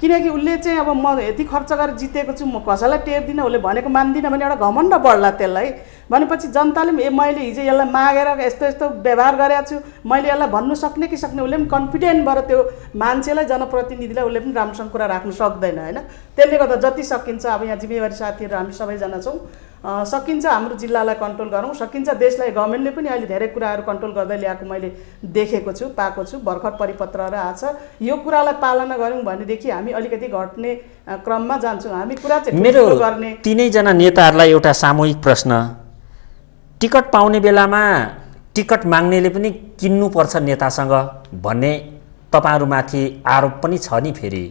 किनकि उसले चाहिँ अब म यति खर्च गरेर जितेको छु, म कसैलाई टेर्दिनँ, उसले भनेको मान्दिनँ भने एउटा घमण्ड बढ्ला त्यसलाई। भनेपछि जनताले पनि मैले हिजो यसलाई मागेर यस्तो यस्तो व्यवहार गरेको छु, मैले यसलाई भन्नु सक्ने कि सक्ने, उसले पनि कन्फिडेन्ट भएर त्यो मान्छेलाई जनप्रतिनिधिलाई उसले पनि राम्रोसँग कुरा राख्नु सक्दैन होइन। त्यसले गर्दा जति सकिन्छ अब यहाँ जिम्मेवारी साथीहरू हामी सबैजना छौँ, सकिन्छ हाम्रो जिल्लालाई कन्ट्रोल गरौँ, सकिन्छ देशलाई। गभर्मेन्टले पनि अहिले धेरै कुराहरू कन्ट्रोल गर्दै ल्याएको मैले देखेको छु, पाएको छु, भर्खर परिपत्रहरू आएको छ। यो कुरालाई पालना गऱ्यौँ भनेदेखि हामी अलिकति घट्ने क्रममा जान्छौँ। हामी कुरा चाहिँ मेरो गर्ने तीनैजना नेताहरूलाई एउटा सामूहिक प्रश्न, टिकट पाउने बेलामा टिकट माग्नेले पनि किन्नुपर्छ नेतासँग भन्ने तपाईँहरूमाथि आरोप पनि छ नि। फेरि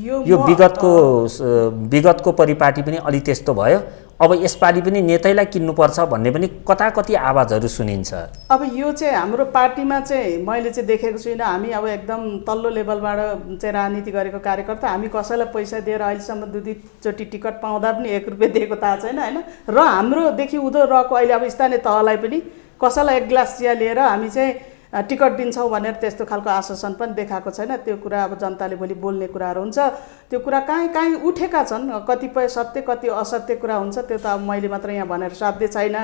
यो विगतको परिपाटी पनि अलि त्यस्तो भयो, अब यसपालि पनि नेतैलाई किन्नुपर्छ भन्ने पनि कता कति आवाजहरू सुनिन्छ। अब यो चाहिँ हाम्रो पार्टीमा चाहिँ मैले चाहिँ देखेको छुइनँ। हामी अब एकदम तल्लो लेभलबाट चाहिँ राजनीति गरेको कार्यकर्ता, हामी कसैलाई पैसा दिएर अहिलेसम्म 2-2चोटि टिकट पाउँदा पनि 1 रुपियाँ दिएको थाहा छैन होइन। र हाम्रोदेखि उँधो रहेको अहिले अब स्थानीय तहलाई पनि कसैलाई 1 ग्लास चिया लिएर हामी चाहिँ टिकट दिन्छौँ भनेर त्यस्तो खालको आश्वासन पनि देखाएको छैन। त्यो कुरा अब जनताले भोलि बोल्ने कुराहरू हुन्छ, त्यो कुरा कहीँ उठेका छन्। कतिपय सत्य कति असत्य कुरा हुन्छ, त्यो त अब मैले मात्र यहाँ भनेर साध्य छैन,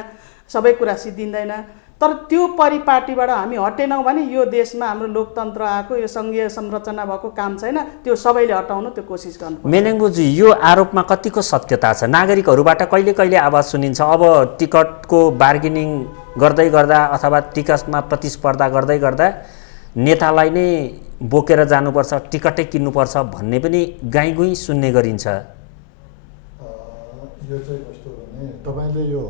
सबै कुरा सिद्धिँदैन। तर त्यो परिपाटीबाट हामी हटेनौँ भने यो देशमा हाम्रो लोकतन्त्र आएको, यो सङ्घीय संरचना भएको काम छैन, त्यो सबैले हटाउनु त्यो कोसिस गर्नु। मेनेङ्गुजी, यो आरोपमा कतिको सत्यता छ? नागरिकहरूबाट कहिले कहिले आवाज सुनिन्छ अब टिकटको बार्गेनिङ गर्दै गर्दा अथवा टिकटमा प्रतिस्पर्धा गर्दै गर्दा नेतालाई नै बोकेर जानुपर्छ, टिकटै किन्नुपर्छ भन्ने पनि गाईगुई सुन्ने गरिन्छ। यो चाहिँ कस्तो भने तपाईँले यो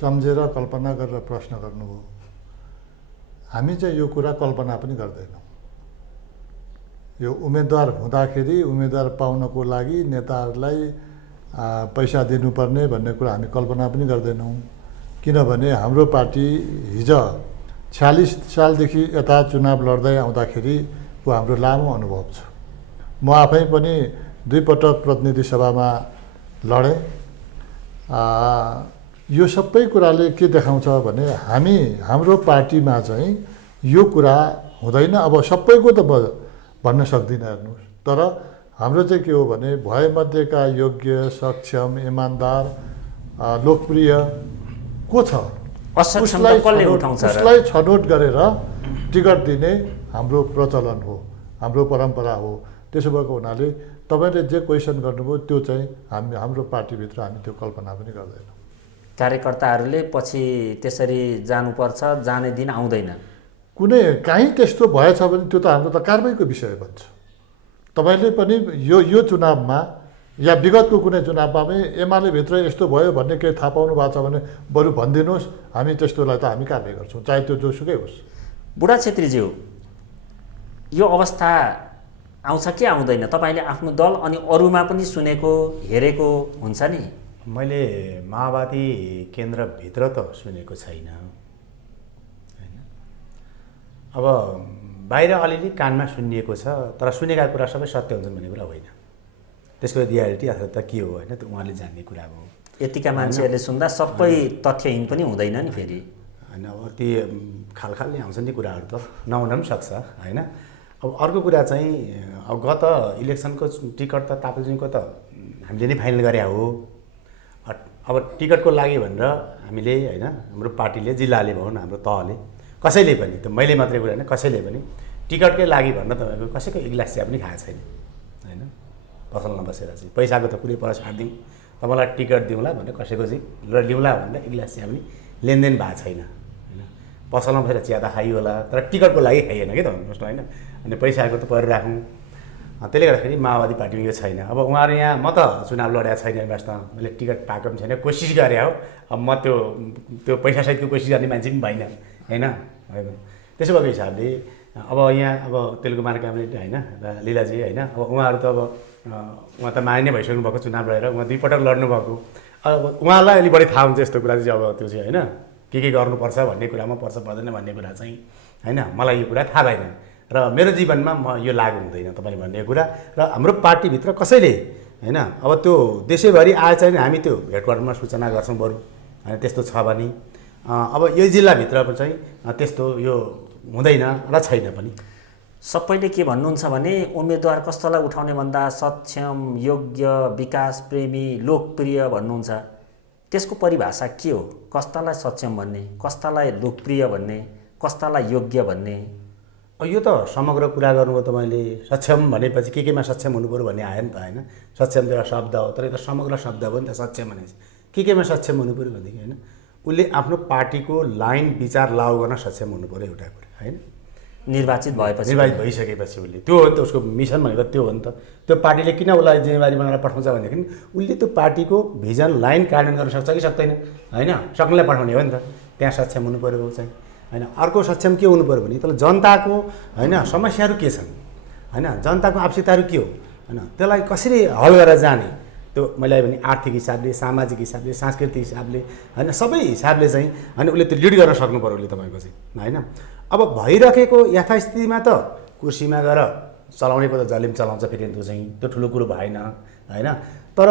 सम्झेर कल्पना गरेर प्रश्न गर्नुभयो। हामी चाहिँ यो कुरा कल्पना पनि गर्दैनौँ। यो उम्मेदवार हुँदाखेरि उम्मेदवार पाउनको लागि नेताहरूलाई पैसा दिनुपर्ने भन्ने कुरा हामी कल्पना पनि गर्दैनौँ। किनभने हाम्रो पार्टी हिजो 46 सालदेखि यता चुनाव लड्दै आउँदाखेरिको हाम्रो लामो अनुभव छ। म आफै पनि 2 पटक प्रतिनिधि सभामा लडेँ। यो सबै कुराले के देखाउँछ भने हाम्रो पार्टीमा चाहिँ यो कुरा हुँदैन। अब सबैको त भन्न सक्दिनँ हेर्नुहोस्, तर हाम्रो चाहिँ के हो भने भएमध्येका योग्य, सक्षम, इमान्दार, लोकप्रिय को छ उसलाई छनौट गरेर टिकट दिने हाम्रो प्रचलन हो, हाम्रो परम्परा हो। त्यसो भएको हुनाले तपाईँले जे क्वेसन गर्नुभयो त्यो चाहिँ हाम्रो पार्टीभित्र हामी त्यो कल्पना पनि गर्दैनौँ। कार्यकर्ताहरूले पछि त्यसरी जानुपर्छ, जाने दिन आउँदैन। कुनै काहीँ त्यस्तो भएछ भने त्यो त हाम्रो त कारबाहीको विषय बन्छ। तपाईँले पनि यो चुनावमा या विगतको कुनै चुनावमा पनि एमालेभित्र यस्तो भयो भन्ने केही थाहा पाउनु भएको छ भने बरु भनिदिनुहोस्, हामी त्यस्तोलाई त हामी कारवाही गर्छौँ, चाहे त्यो जोसुकै होस्। बुढा छेत्रीज्यू, यो अवस्था आउँछ कि आउँदैन? तपाईँले आफ्नो दल अनि अरूमा पनि सुनेको हेरेको हुन्छ नि। मैले माओवादी केन्द्रभित्र त सुनेको छैन होइन। अब बाहिर अलिअलि कानमा सुनिएको छ, तर सुनेका कुरा सबै सत्य हुन्छन् भन्ने कुरा होइन। त्यसको रियालिटी अथवा त के हो होइन, त्यो उहाँले जान्ने कुरा हो। यतिका मान्छेहरूले सुन्दा सबै तथ्यहीन पनि हुँदैन नि फेरि होइन। अब ती खालखालले आउँछ नि कुराहरू त, नहुन पनि सक्छ होइन। अब अर्को कुरा चाहिँ अब गत इलेक्सनको टिकट त ताप्लेजुङको त हामीले नै फाइनल गरे हो। अब टिकटको लागि भनेर हामीले होइन, हाम्रो पार्टीले, जिल्लाले भनौँ न, हाम्रो तहले कसैले पनि, त मैले मात्रै कुरा होइन, कसैले पनि टिकटकै लागि भनेर तपाईँको कसैको एक गिलास चिया पनि खाएको छैन होइन। पसलमा बसेर चाहिँ पैसाको त कुरै पर छाडिदिउँ, तपाईँलाई टिकट दिउँला भनेर कसैको चाहिँ लिउँला भनेर एक गिलास चिया पनि लेनदेन भएको छैन होइन। पसलमा बसेर चिया त खाइयो होला, तर टिकटको लागि खाइएन कि त भन्नुहोस् न होइन। अनि पैसाको त परिराखौँ। त्यसले गर्दाखेरि माओवादी पार्टीमा यो छैन। अब उहाँहरू यहाँ म त चुनाव लडेको छैन, वास्तवमा मैले टिकट पाएको पनि छैन, कोसिस गरेँ हो। अब म त्यो पैसासहितको कोसिस गर्ने मान्छे पनि भइनँ होइन। त्यसो भएको हिसाबले अब यहाँ अब तेलुगुमार क्याबिनेट होइन, लीलाजी होइन, अब उहाँहरू त अब उहाँ त मान्य भइसक्नु भएको चुनाव लडेर, उहाँ 2 पटक लड्नु भएको। अब उहाँलाई अलिक बढी थाहा हुन्छ यस्तो कुरा चाहिँ, अब त्यो चाहिँ होइन के गर्नुपर्छ भन्ने कुरामा पर्छ पर्दैन भन्ने कुरा चाहिँ होइन, मलाई यो कुरा थाहा भएन र मेरो जीवनमा म यो लागु हुँदैन तपाईँले भन्ने कुरा। र हाम्रो पार्टीभित्र कसैले होइन अब त्यो देशैभरि आए चाहिँ हामी त्यो हेडक्वार्टरमा सूचना गर्छौँ बरु होइन, त्यस्तो छ भने। अब यही जिल्लाभित्र चाहिँ त्यस्तो यो हुँदैन र छैन पनि। सबैले के भन्नुहुन्छ भने उम्मेदवार कस्तालाई उठाउने भन्दा सक्षम, योग्य, विकास प्रेमी, लोकप्रिय भन्नुहुन्छ। त्यसको परिभाषा के हो? कस्तालाई सक्षम भन्ने, कस्तालाई लोकप्रिय भन्ने, कस्तालाई योग्य भन्ने? यो त समग्र कुरा गर्नुभयो तपाईँले। सक्षम भनेपछि केमा सक्षम हुनु पऱ्यो भन्ने आयो नि त होइन। सक्षम त एउटा शब्द हो, तर यो त समग्र शब्द हो नि त। सक्षम भनेपछि केमा सक्षम हुनु पऱ्यो भनेदेखि होइन, उसले आफ्नो पार्टीको लाइन विचार लागू गर्न सक्षम हुनु पऱ्यो एउटा कुरा होइन। निर्वाचित भइसकेपछि उसले त्यो हो नि त, उसको मिसन भनेको त्यो हो नि त। त्यो पार्टीले किन उसलाई जिम्मेवारी बनाएर पठाउँछ भनेदेखि उसले त्यो पार्टीको भिजन लाइन कार्यान्वयन गर्न सक्छ कि सक्दैन होइन, सक्नेलाई पठाउने हो नि त। त्यहाँ सक्षम हुनु पऱ्यो चाहिँ होइन। अर्को सक्षम के हुनु पऱ्यो भने तर जनताको होइन समस्याहरू के छन् होइन, जनताको आवश्यकताहरू के हो होइन, त्यसलाई कसरी हल गरेर जाने, त्यो मैले भने आर्थिक हिसाबले, सामाजिक हिसाबले, सांस्कृतिक हिसाबले होइन, सबै हिसाबले चाहिँ होइन उसले त्यो लिड गर्न सक्नु पऱ्यो उसले तपाईँको चाहिँ होइन। अब भइराखेको यथास्थितिमा त कुर्सीमा गएर चलाउनेको त जसले पनि चलाउँछ, फेरि त्यो चाहिँ त्यो ठुलो कुरो भएन होइन। तर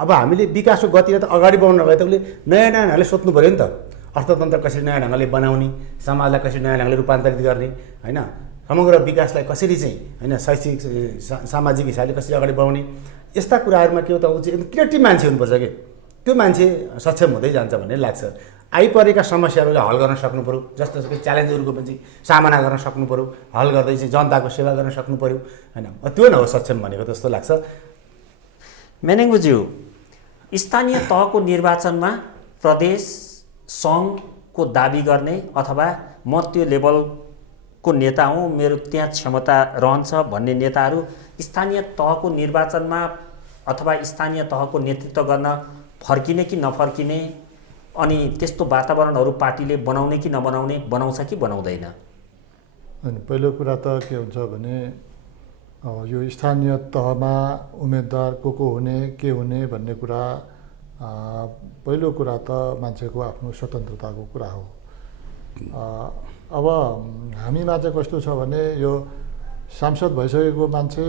अब हामीले विकासको गतिलाई त अगाडि बढाउनु भए त उसले नयाँ नयाँ ढङ्गले सोध्नु पऱ्यो नि त। अर्थतन्त्र कसरी नयाँ ढङ्गले बनाउने, समाजलाई कसरी नयाँ ढङ्गले रूपान्तरित गर्ने होइन, समग्र विकासलाई कसरी चाहिँ होइन शैक्षिक सामाजिक हिसाबले कसरी अगाडि बढाउने, यस्ता कुराहरूमा के हो त ऊ चाहिँ क्रिएटिभ मान्छे हुनुपर्छ कि त्यो मान्छे सक्षम हुँदै जान्छ भन्ने लाग्छ। आइपरेका समस्याहरूलाई हल गर्न सक्नु पऱ्यो, जस्तो जस्तो च्यालेन्जहरूको पनि सामना गर्न सक्नु पऱ्यो, हल गर्दै चाहिँ जनताको सेवा गर्न सक्नु पऱ्यो होइन। त्यो न हो सक्षम भनेको जस्तो लाग्छ। मेनेङ्गुज्यू, स्थानीय तहको निर्वाचनमा प्रदेश सङ्घको दाबी गर्ने अथवा म त्यो लेभलको नेता हुँ, मेरो त्यहाँ क्षमता रहन्छ भन्ने नेताहरू स्थानीय तहको निर्वाचनमा अथवा स्थानीय तहको नेतृत्व गर्न फर्किने कि नफर्किने, अनि त्यस्तो वातावरणहरू पार्टीले बनाउने कि नबनाउने, बनाउँछ कि बनाउँदैन? अनि पहिलो कुरा त के हुन्छ भने यो स्थानीय तहमा उम्मेदवार को हुने, के हुने भन्ने कुरा पहिलो कुरा त मान्छेको आफ्नो स्वतन्त्रताको कुरा हो। अब हामीमा चाहिँ कस्तो छ भने यो सांसद भइसकेको मान्छे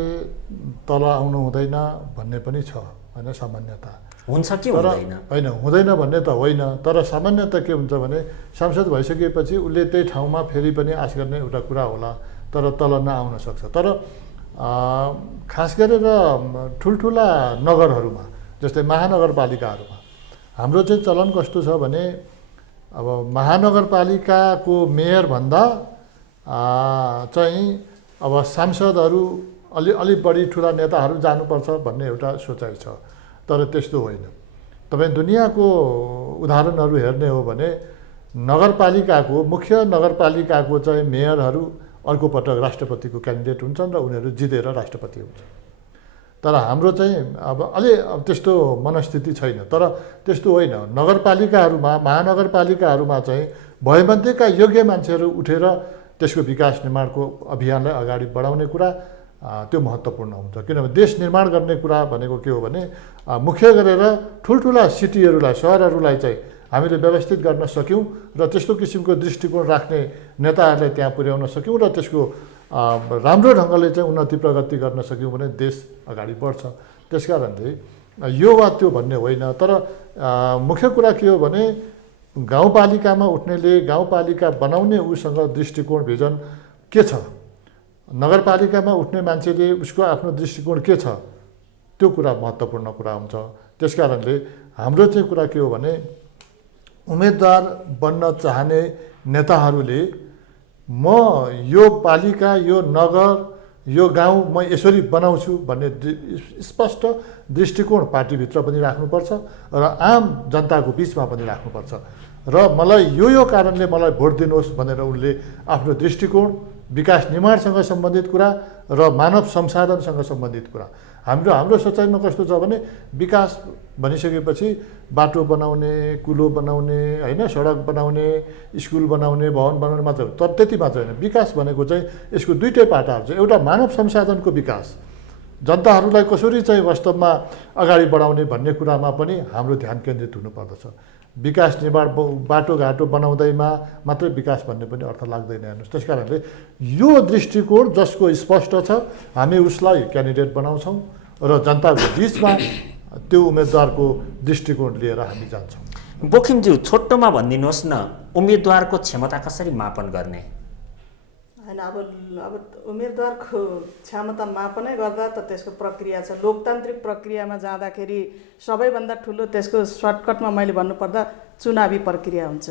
तल आउनु हुँदैन भन्ने पनि छ होइन, सामान्यता हुन्छ कि हुँदैन? होइन, हुँदैन भन्ने त होइन, तर सामान्यता के हुन्छ भने सांसद भइसकेपछि उसले त्यही ठाउँमा फेरि पनि आश गर्ने एउटा कुरा होला, तर तल नआउन सक्छ। तर खास गरेर ठुल्ठुला नगरहरूमा जस्तै महानगरपालिकाहरूमा हाम्रो चाहिँ चलन कस्तो छ भने अब महानगरपालिकाको मेयरभन्दा चाहिँ अब सांसदहरू अलि बढी ठुला नेताहरू जानुपर्छ भन्ने एउटा सोचाइ छ, तर त्यस्तो होइन। तपाईँ दुनियाँको उदाहरणहरू हेर्ने हो भने नगरपालिकाको मुख्य नगरपालिकाको चाहिँ मेयरहरू अर्को पटक राष्ट्रपतिको क्यान्डिडेट हुन्छन् र उनीहरू जितेर राष्ट्रपति हुन्छन्। तर हाम्रो चाहिँ अब त्यस्तो मनस्थिति छैन। तर त्यस्तो होइन, नगरपालिकाहरूमा महानगरपालिकाहरूमा चाहिँ भयमध्येका योग्य मान्छेहरू उठेर त्यसको विकास निर्माणको अभियानलाई अगाडि बढाउने कुरा त्यो महत्त्वपूर्ण हुन्छ। किनभने देश निर्माण गर्ने कुरा भनेको के हो भने मुख्य गरेर ठुल्ठुला सिटीहरूलाई, सहरहरूलाई चाहिँ हामीले व्यवस्थित गर्न सक्यौँ र त्यस्तो किसिमको दृष्टिकोण राख्ने नेताहरूलाई त्यहाँ पुर्याउन सक्यौँ र त्यसको राम्रो ढङ्गले चाहिँ उन्नति प्रगति गर्न सक्यौँ भने देश अगाडि बढ्छ। त्यस कारणले यो वा त्यो भन्ने होइन। तर मुख्य कुरा के हो भने गाउँपालिकामा उठ्नेले गाउँपालिका बनाउने उसँग दृष्टिकोण भिजन के छ, नगरपालिकामा उठ्ने मान्छेले उसको आफ्नो दृष्टिकोण के छ, त्यो कुरा महत्त्वपूर्ण कुरा हुन्छ। त्यस कारणले हाम्रो चाहिँ कुरा के हो भने उम्मेदवार बन्न चाहने नेताहरूले म यो पालिका, यो नगर, यो गाउँ म यसरी बनाउँछु भन्ने स्पष्ट दृष्टिकोण पार्टीभित्र पनि राख्नुपर्छ र आम जनताको बिचमा पनि राख्नुपर्छ र मलाई यो कारणले मलाई भोट दिनुहोस् भनेर उनले आफ्नो दृष्टिकोण, विकास निर्माणसँग सम्बन्धित कुरा र मानव संसाधनसँग सम्बन्धित कुरा, हाम्रो सोचाइमा कस्तो छ भने विकास भनिसकेपछि बाटो बनाउने, कुलो बनाउने, होइन, सडक बनाउने, स्कुल बनाउने, भवन बनाउने मात्र हो। तर त्यति मात्र होइन, विकास भनेको चाहिँ यसको दुईटै पाटाहरू छ। एउटा मानव संसाधनको विकास, जनताहरूलाई कसरी चाहिँ वास्तवमा अगाडि बढाउने भन्ने कुरामा पनि हाम्रो ध्यान केन्द्रित हुनुपर्दछ। विकास निर्माण बाटोघाटो बनाउँदैमा मात्रै विकास भन्ने पनि अर्थ लाग्दैन हेर्नुहोस्। त्यस कारणले यो दृष्टिकोण जसको स्पष्ट छ हामी उसलाई क्यान्डिडेट बनाउँछौँ र जनताको बिचमा त्यो उम्मेदवारको दृष्टिकोण लिएर हामी जान्छौँ। बोकिमज्यू, छोटोमा भनिदिनुहोस् न, उम्मेदवारको क्षमता कसरी मापन गर्ने? होइन, अब उम्मेदवारको क्षमता मापनै गर्दा त त्यसको प्रक्रिया छ। लोकतान्त्रिक प्रक्रियामा जाँदाखेरि सबैभन्दा ठुलो त्यसको सर्टकटमा मैले भन्नुपर्दा चुनावी प्रक्रिया हुन्छ।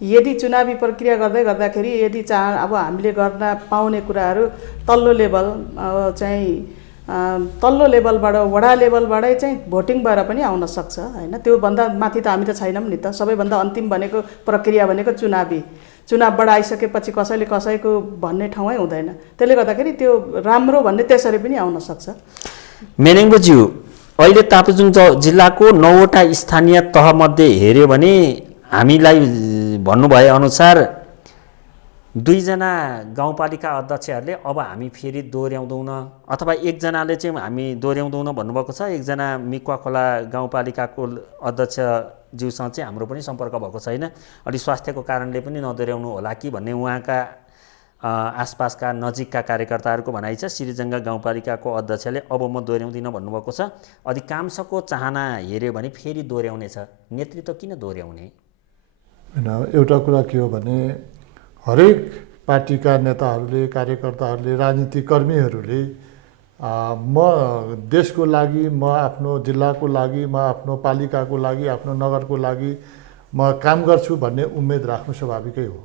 यदि चुनावी प्रक्रिया गर्दाखेरि यदि अब हामीले गर्न पाउने कुराहरू तल्लो लेभल चाहिँ तल्लो लेभलबाट, वडा लेभलबाटै चाहिँ भोटिङ भएर पनि आउन सक्छ, होइन। त्योभन्दा माथि त हामी त छैनौँ नि त। सबैभन्दा अन्तिम भनेको प्रक्रिया भनेको चुनावबाट आइसकेपछि कसैले कसैको भन्ने ठाउँै हुँदैन। त्यसले गर्दाखेरि त्यो राम्रो भन्ने त्यसरी पनि आउन सक्छ। मेनेङ्गोज्यू, अहिले ताप्लेजुङ जिल्लाको 9वटा स्थानीय तहमध्ये हेऱ्यो भने हामीलाई भन्नुभए अनुसार 2जना गाउँपालिका अध्यक्षहरूले अब हामी फेरि दोहोऱ्याउँदैनौँ, अथवा एकजनाले चाहिँ हामी दोहोऱ्याउँदैनौँ भन्नुभएको छ। एकजना मिक्वा खोला गाउँपालिकाको अध्यक्षज्यूसँग चाहिँ हाम्रो पनि सम्पर्क भएको छैन। अलि स्वास्थ्यको कारणले पनि नदोहोऱ्याउनु होला कि भन्ने उहाँका आसपासका नजिकका कार्यकर्ताहरूको भनाइ छ। सिरिजङ्गा गाउँपालिकाको अध्यक्षले अब म दोहोऱ्याउँदिनँ भन्नुभएको छ। अधिकांशको चाहना हेऱ्यो भने फेरि दोहोऱ्याउने छ। नेतृत्व किन दोहोऱ्याउने? होइन, एउटा कुरा के हो भने हरेक पार्टीका नेताहरूले, कार्यकर्ताहरूले, राजनीतिक कर्मीहरूले म देशको लागि, म आफ्नो जिल्लाको लागि, म आफ्नो पालिकाको लागि, आफ्नो नगरको लागि म काम गर्छु भन्ने उम्मेद राख्नु स्वाभाविकै हो।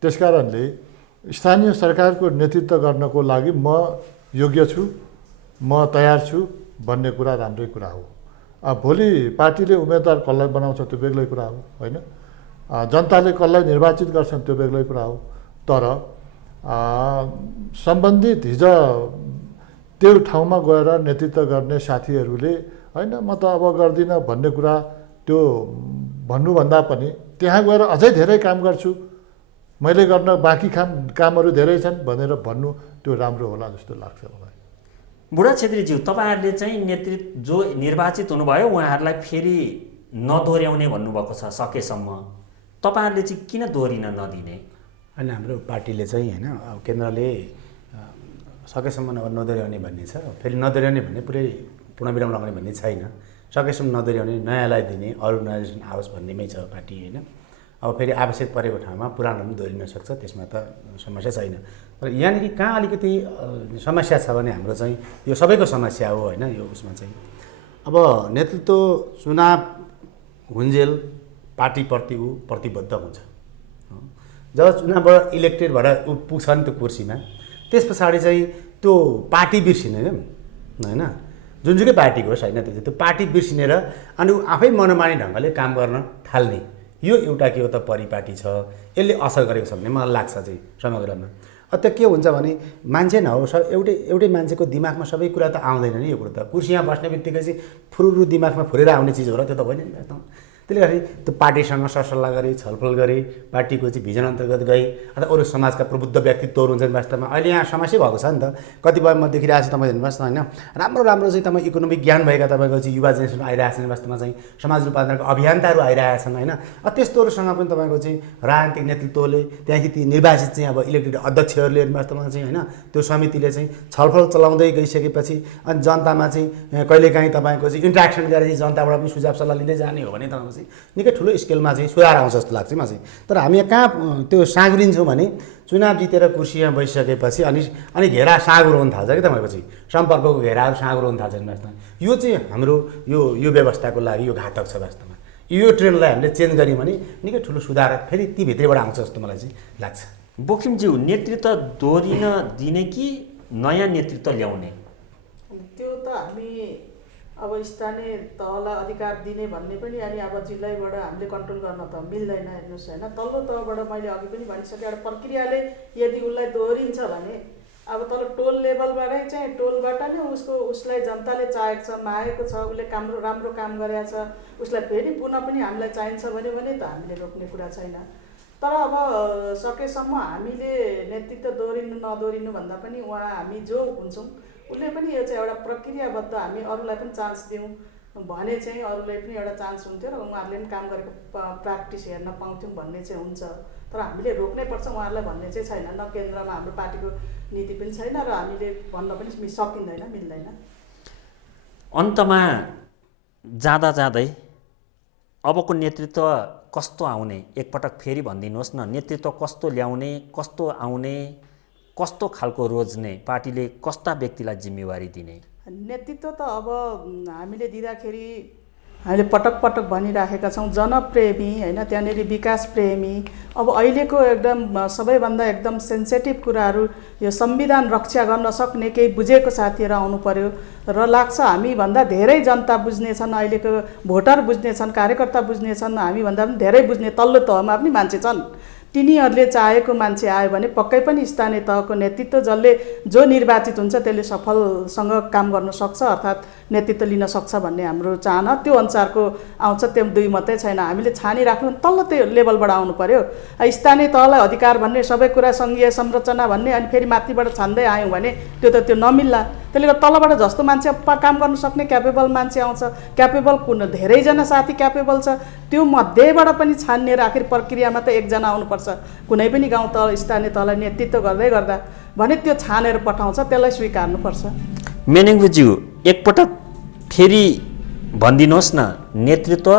त्यस कारणले स्थानीय सरकारको नेतृत्व गर्नको लागि म योग्य छु, म तयार छु भन्ने कुरा राम्रै कुरा हो। भोलि पार्टीले उम्मेदवार कसलाई बनाउँछ त्यो बेग्लै कुरा हो, होइन। जनताले कसलाई निर्वाचित गर्छन् त्यो बेग्लै कुरा हो। तर सम्बन्धित हिजो त्यो ठाउँमा गएर नेतृत्व गर्ने साथीहरूले होइन म त अब गर्दिनँ भन्ने कुरा त्यो भन्नुभन्दा पनि त्यहाँ गएर अझै धेरै काम गर्छु, मैले गर्न बाँकी कामहरू धेरै छन् भनेर भन्नु त्यो राम्रो होला जस्तो लाग्छ मलाई। बुढा छेत्रीज्यू, तपाईँहरूले चाहिँ नेतृत्व जो निर्वाचित हुनुभयो उहाँहरूलाई फेरि नदोहोऱ्याउने भन्नुभएको छ सकेसम्म। तपाईँहरूले चाहिँ किन दोहोरिन नदिने? होइन, हाम्रो पार्टीले चाहिँ होइन केन्द्रले सकेसम्म नदोहोऱ्याउने भन्ने छ। फेरि नदोहोऱ्याउने भन्ने पुरै पूर्णविराम लगाउने भन्ने छैन। सकेसम्म नदोहोऱ्याउने, नयाँलाई दिने, अरू नयाँ आओस् भन्नेमै छ पार्टी, होइन। अब फेरि आवश्यक परेको ठाउँमा पुरानो पनि दोहोरिन सक्छ, त्यसमा त समस्या छैन। तर यहाँनिर कहाँ अलिकति समस्या छ भने हाम्रो चाहिँ यो सबैको समस्या हो, होइन। यो उसमा चाहिँ अब नेतृत्व चुनाव हुन्जेल पार्टीप्रति ऊ प्रतिबद्ध हुन्छ। जब चुनावबाट इलेक्टेड भएर ऊ पुग्छ नि त्यो कुर्सीमा, त्यस पछाडि चाहिँ त्यो पार्टी बिर्सिने क्या, होइन। जुनसुकै पार्टीको होस्, होइन, त्यो पार्टी बिर्सिनेर अनि ऊ आफै मनोमानी ढङ्गले काम गर्न थाल्ने, यो एउटा के हो त परिपाटी छ। यसले असर गरेको छ भन्ने मलाई लाग्छ चाहिँ समग्रमा। त्यो के हुन्छ भने मान्छे नहो एउटै मान्छेको दिमागमा सबै कुरा त आउँदैन नि। यो कुरो त कुर्सीमा बस्ने बित्तिकै चाहिँ फुरुरु दिमागमा फुरेर आउने चिज हो र त्यो त होइन नि त। त्यसले गर्दाखेरि त्यो पार्टीसँग सरसल्लाह गरी छलफल गरी पार्टीको चाहिँ भिजन अन्तर्गत गई अथवा अरू समाजका प्रबुद्ध व्यक्तित्वहरू हुन्छन्। वास्तवमा अहिले यहाँ समस्या भएको छ नि त, कतिपय म देखिरहेको छु तपाईँ हेर्नुहोस् न होइन, राम्रो राम्रो चाहिँ तपाईँ इकोनोमिक ज्ञान भएका तपाईँको चाहिँ युवा जेनेरेसन आइरहेछन्। वास्तवमा चाहिँ समाज रूपान्तरणको अभियन्ताहरू आइरहेछन् होइन। त्यस्तोहरूसँग पनि तपाईँको चाहिँ राजनीतिक नेतृत्वले त्यहाँदेखि ती निर्वाचित चाहिँ अब इलेक्टेड अध्यक्षहरूले वास्तवमा चाहिँ होइन त्यो समितिले चाहिँ छलफल चलाउँदै गइसकेपछि अनि जनतामा चाहिँ कहिलेकाहीँ तपाईँको चाहिँ इन्ट्रेक्सन गरेर चाहिँ जनताबाट पनि सुझाव सल्लाह लिँदै जाने हो भने तपाईँको चाहिँ निकै ठुलो स्केलमा चाहिँ सुधार आउँछ जस्तो लाग्छ मलाई चाहिँ। तर हामी यहाँ कहाँ त्यो साँगुरिन्छौँ भने चुनाव जितेर कुर्सीमा बसिसकेपछि अनि घेरा साँगुरो हुन थाल्छ कि तपाईँको चाहिँ सम्पर्कको घेराहरू साँगुरो हुन थाल्छ वास्तवमा। यो चाहिँ हाम्रो यो व्यवस्थाको लागि यो घातक छ वास्तवमा। यो ट्रेन्डलाई हामीले चेन्ज गऱ्यौँ भने निकै ठुलो सुधार फेरि ती भित्रैबाट आउँछ जस्तो मलाई चाहिँ लाग्छ। बोकिमज्यू, नेतृत्व दोहोरिन दिने कि नयाँ नेतृत्व ल्याउने? त्यो त हामी अब स्थानीय तहलाई अधिकार दिने भन्ने पनि अनि अब जिल्लाबाट हामीले कन्ट्रोल गर्न त मिल्दैन। हेर्नुहोस् होइन, तल्लो तहबाट मैले अघि पनि भनिसकेँ एउटा प्रक्रियाले यदि उसलाई दोहोरिन्छ भने अब तल टोल लेभलबाटै चाहिँ टोलबाट नै उसलाई जनताले चाहेको छ, मागेको छ, उसले राम्रो काम गरेको छ, उसलाई फेरि पुनः पनि हामीलाई चाहिन्छ भने त हामीले रोक्ने कुरा छैन। तर अब सकेसम्म हामीले नेतृत्व दोहोरिनु नदोहोरिनु भन्दा पनि हामी जो हुन्छौँ उसले पनि यो चाहिँ एउटा प्रक्रियाबद्ध हामी अरूलाई पनि चान्स दिउँ भने चाहिँ अरूलाई पनि एउटा चान्स हुन्थ्यो र उहाँहरूले पनि काम गरेको प्र्याक्टिस हेर्न पाउँथ्यौँ भन्ने चाहिँ हुन्छ। तर हामीले रोक्नै पर्छ उहाँहरूलाई भन्ने चाहिँ छैन। न केन्द्रमा हाम्रो पार्टीको नीति पनि छैन र हामीले भन्न पनि सकिँदैन, मिल्दैन। अन्तमा जाँदै अबको नेतृत्व कस्तो आउने एकपटक फेरि भनिदिनुहोस् न। नेतृत्व कस्तो ल्याउने, कस्तो आउने, कस्तो खालको रोज्ने, पार्टीले कस्ता व्यक्तिलाई जिम्मेवारी दिने? नेतृत्व त अब हामीले दिँदाखेरि हामीले पटक पटक भनिराखेका छौँ जनप्रेमी होइन, त्यहाँनिर विकास प्रेमी। अब अहिलेको एकदम सबैभन्दा एकदम सेन्सिटिभ कुराहरू यो संविधान रक्षा गर्न सक्ने केही बुझेको साथीहरू आउनु पर्यो र लाग्छ हामीभन्दा धेरै जनता बुझ्नेछन्, अहिलेको भोटर बुझ्नेछन्, कार्यकर्ता बुझ्नेछन्, हामीभन्दा पनि धेरै बुझ्ने तल्लो तहमा पनि मान्छे छन्। तिनीहरूले चाहेको मान्छे आयो भने पक्कै पनि स्थानीय तहको नेतृत्व जो निर्वाचित हुन्छ त्यसले सफलसँग काम गर्न सक्छ, अर्थात् नेतृत्व लिन सक्छ भन्ने हाम्रो चाहना त्यो अनुसारको आउँछ। त्यो दुई मात्रै छैन, हामीले छानिराख्नु तल्लो त्यो लेभलबाट आउनु पर्यो। स्थानीय तहलाई अधिकार भन्ने सबै कुरा सङ्घीय संरचना भन्ने अनि फेरि माथिबाट छान्दै आयौँ भने त्यो नमिल्ला। त्यसले गर्दा तलबाट जस्तो मान्छे काम गर्न सक्ने क्यापेबल मान्छे आउँछ, क्यापेबल धेरैजना साथी क्यापेबल छ, त्यो मध्येबाट पनि छानिएर आखिर प्रक्रियामा त एकजना आउनुपर्छ। कुनै पनि गाउँ तह स्थानीय तहलाई नेतृत्व गर्दै गर्दा भने त्यो छानेर पठाउँछ, त्यसलाई स्वीकार्नुपर्छ। मेनेङ्गुज्यू, एकपटक फेरि भनिदिनुहोस् न, नेतृत्व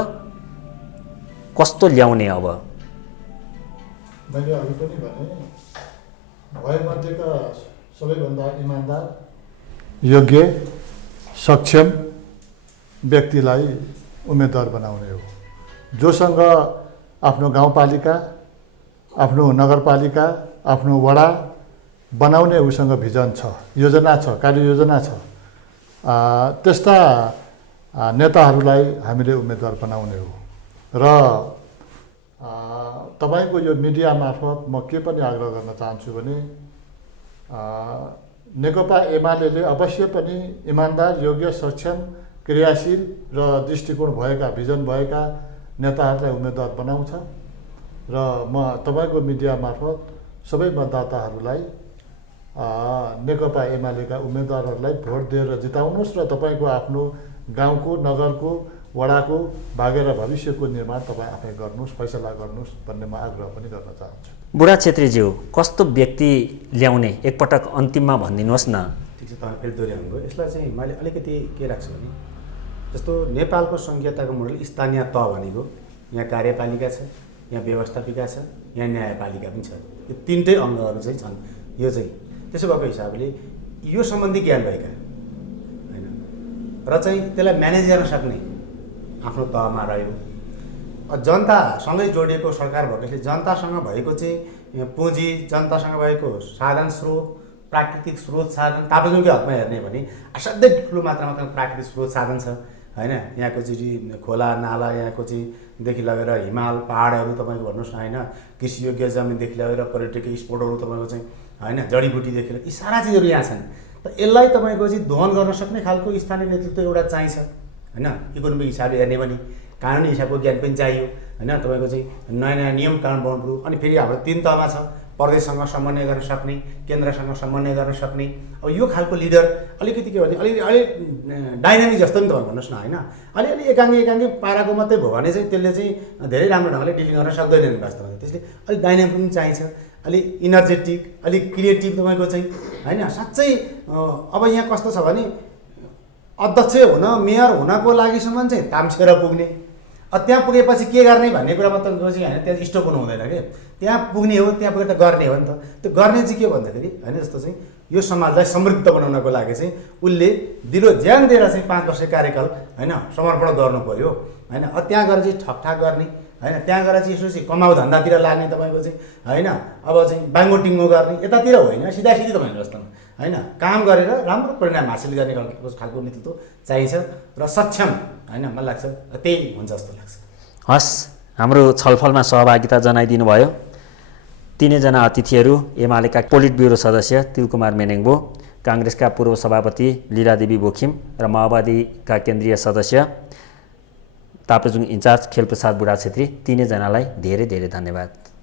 कस्तो ल्याउने? अब मैले अघि पनि भने भएमध्येका सबैभन्दा इमान्दार, योग्य, सक्षम व्यक्तिलाई उम्मेदवार बनाउने हो। जोसँग आफ्नो गाउँपालिका, आफ्नो नगरपालिका, आफ्नो वडा बनाउने उसँग भिजन छ, योजना छ, कार्ययोजना छ, त्यस्ता नेताहरूलाई हामीले उम्मेदवार बनाउने हो। र तपाईँको यो मिडिया मार्फत म के पनि आग्रह गर्न चाहन्छु भने नेकपा एमाले अवश्य पनि इमान्दार, योग्य, सक्षम, क्रियाशील र दृष्टिकोण भएका, भिजन भएका नेताहरूलाई उम्मेदवार बनाउँछ। र म तपाईँको मिडिया मार्फत सबै मतदाताहरूलाई नेकपा एमालेका उम्मेदवारहरूलाई भोट दिएर जिताउनुहोस् र तपाईँको आफ्नो गाउँको, नगरको, वडाको भागेर भविष्यको निर्माण तपाईँ आफै गर्नुहोस्, फैसला गर्नुहोस् भन्ने म आग्रह पनि गर्न चाहन्छु। बुढा छेत्रीज्यू, कस्तो व्यक्ति ल्याउने एकपटक अन्तिममा भनिदिनुहोस् न। ठिक छ, तपाईँ फेरि दोहोऱ्याउनुभयो। यसलाई चाहिँ मैले अलिकति के लाग्छ भने जस्तो नेपालको सङ्घीयताको मोडल स्थानीय तह भनेको यहाँ कार्यपालिका छ, यहाँ व्यवस्थापिका छ, यहाँ न्यायपालिका पनि छ। यो तिनटै अङ्गहरू चाहिँ छन्। यो चाहिँ त्यसो भएको हिसाबले यो सम्बन्धी ज्ञान भएका होइन र चाहिँ त्यसलाई म्यानेज गर्न सक्ने आफ्नो तहमा रह्यो। जनतासँगै जोडिएको सरकार भएकोले जनतासँग भएको चाहिँ पुँजी, जनतासँग भएको साधन स्रोत, प्राकृतिक स्रोत साधन तापजमकै हकमा हेर्ने भने असाध्यै ठुलो मात्रामा प्राकृतिक स्रोत साधन छ होइन। यहाँको चाहिँ खोला नाला, यहाँको चाहिँ देखि लगेर हिमाल पहाडहरू तपाईँको भन्नुहोस् न होइन, कृषियोग्य जमिनदेखि लगेर पर्यटकीय स्पोटहरू तपाईँको चाहिँ होइन, जडीबुटीदेखि लिएर यी सारा चिजहरू यहाँ छन्। त यसलाई तपाईँको चाहिँ दोहन गर्न सक्ने खालको स्थानीय नेतृत्व एउटा चाहिन्छ होइन। इकोनोमिक हिसाबले हेर्ने भने कानुनी हिसाबको ज्ञान पनि चाहियो होइन। तपाईँको चाहिँ नयाँ नयाँ नियम कानुन बनाउनु पऱ्यो। अनि फेरि हाम्रो 3 तहमा छ, प्रदेशसँग समन्वय गर्न सक्ने, केन्द्रसँग समन्वय गर्न सक्ने। अब यो खालको लिडर अलिकति के भने अलि डाइनामिक जस्तो नि तपाईँ भन्नुहोस् न होइन। अलिअलि एकाङ्गी पाराको मात्रै भयो भने चाहिँ त्यसले चाहिँ धेरै राम्रो ढङ्गले डिलिङ गर्न सक्दैनन् वास्तवमा। त्यसले अलिक डाइनामिक पनि चाहिन्छ, अलिक इनर्जेटिक, अलिक क्रिएटिभ तपाईँको चाहिँ होइन। साँच्चै अब यहाँ कस्तो छ भने अध्यक्ष हुन, मेयर हुनको लागिसम्म चाहिँ ताम्सेर पुग्ने, त्यहाँ पुगेपछि के गर्ने भन्ने कुरामा तपाईँको चाहिँ होइन, त्यहाँ स्टोप हुनु हुँदैन कि। त्यहाँ पुग्ने हो, त्यहाँ पुगेर त गर्ने हो नि त। त्यो गर्ने चाहिँ के भन्दाखेरि होइन, जस्तो चाहिँ यो समाजलाई समृद्ध बनाउनको लागि चाहिँ उसले दिलो ज्यान दिएर चाहिँ 5 वर्ष कार्यकाल होइन समर्पण गर्नु पऱ्यो होइन। त्यहाँ गएर चाहिँ ठकठाक गर्ने होइन, त्यहाँ गएर चाहिँ यसो चाहिँ कमाउ धन्दातिर लाग्ने तपाईँको चाहिँ होइन। अब चाहिँ बाङ्गोटिङ्गो गर्ने यतातिर होइन, सिधासिधी तपाईँको जस्तोमा होइन, काम गरेर राम्रो परिणाम हासिल गर्ने खालको नेतृत्व चाहिन्छ र सक्षम होइन। मलाई लाग्छ त्यही हुन्छ जस्तो लाग्छ। हस्, हाम्रो छलफलमा सहभागिता जनाइदिनु भयो। तीनैजना अतिथिहरू एमालेका पोलिट ब्युरो सदस्य तिलकुमार मेनेङ्बो, काङ्ग्रेसका पूर्व सभापति लीलादेवी बोखिम र माओवादीका केन्द्रीय सदस्य ताप्लेजुङ इन्चार्ज खेलप्रसाद बुढाछेत्री, तीनैजनालाई धेरै धेरै धन्यवाद।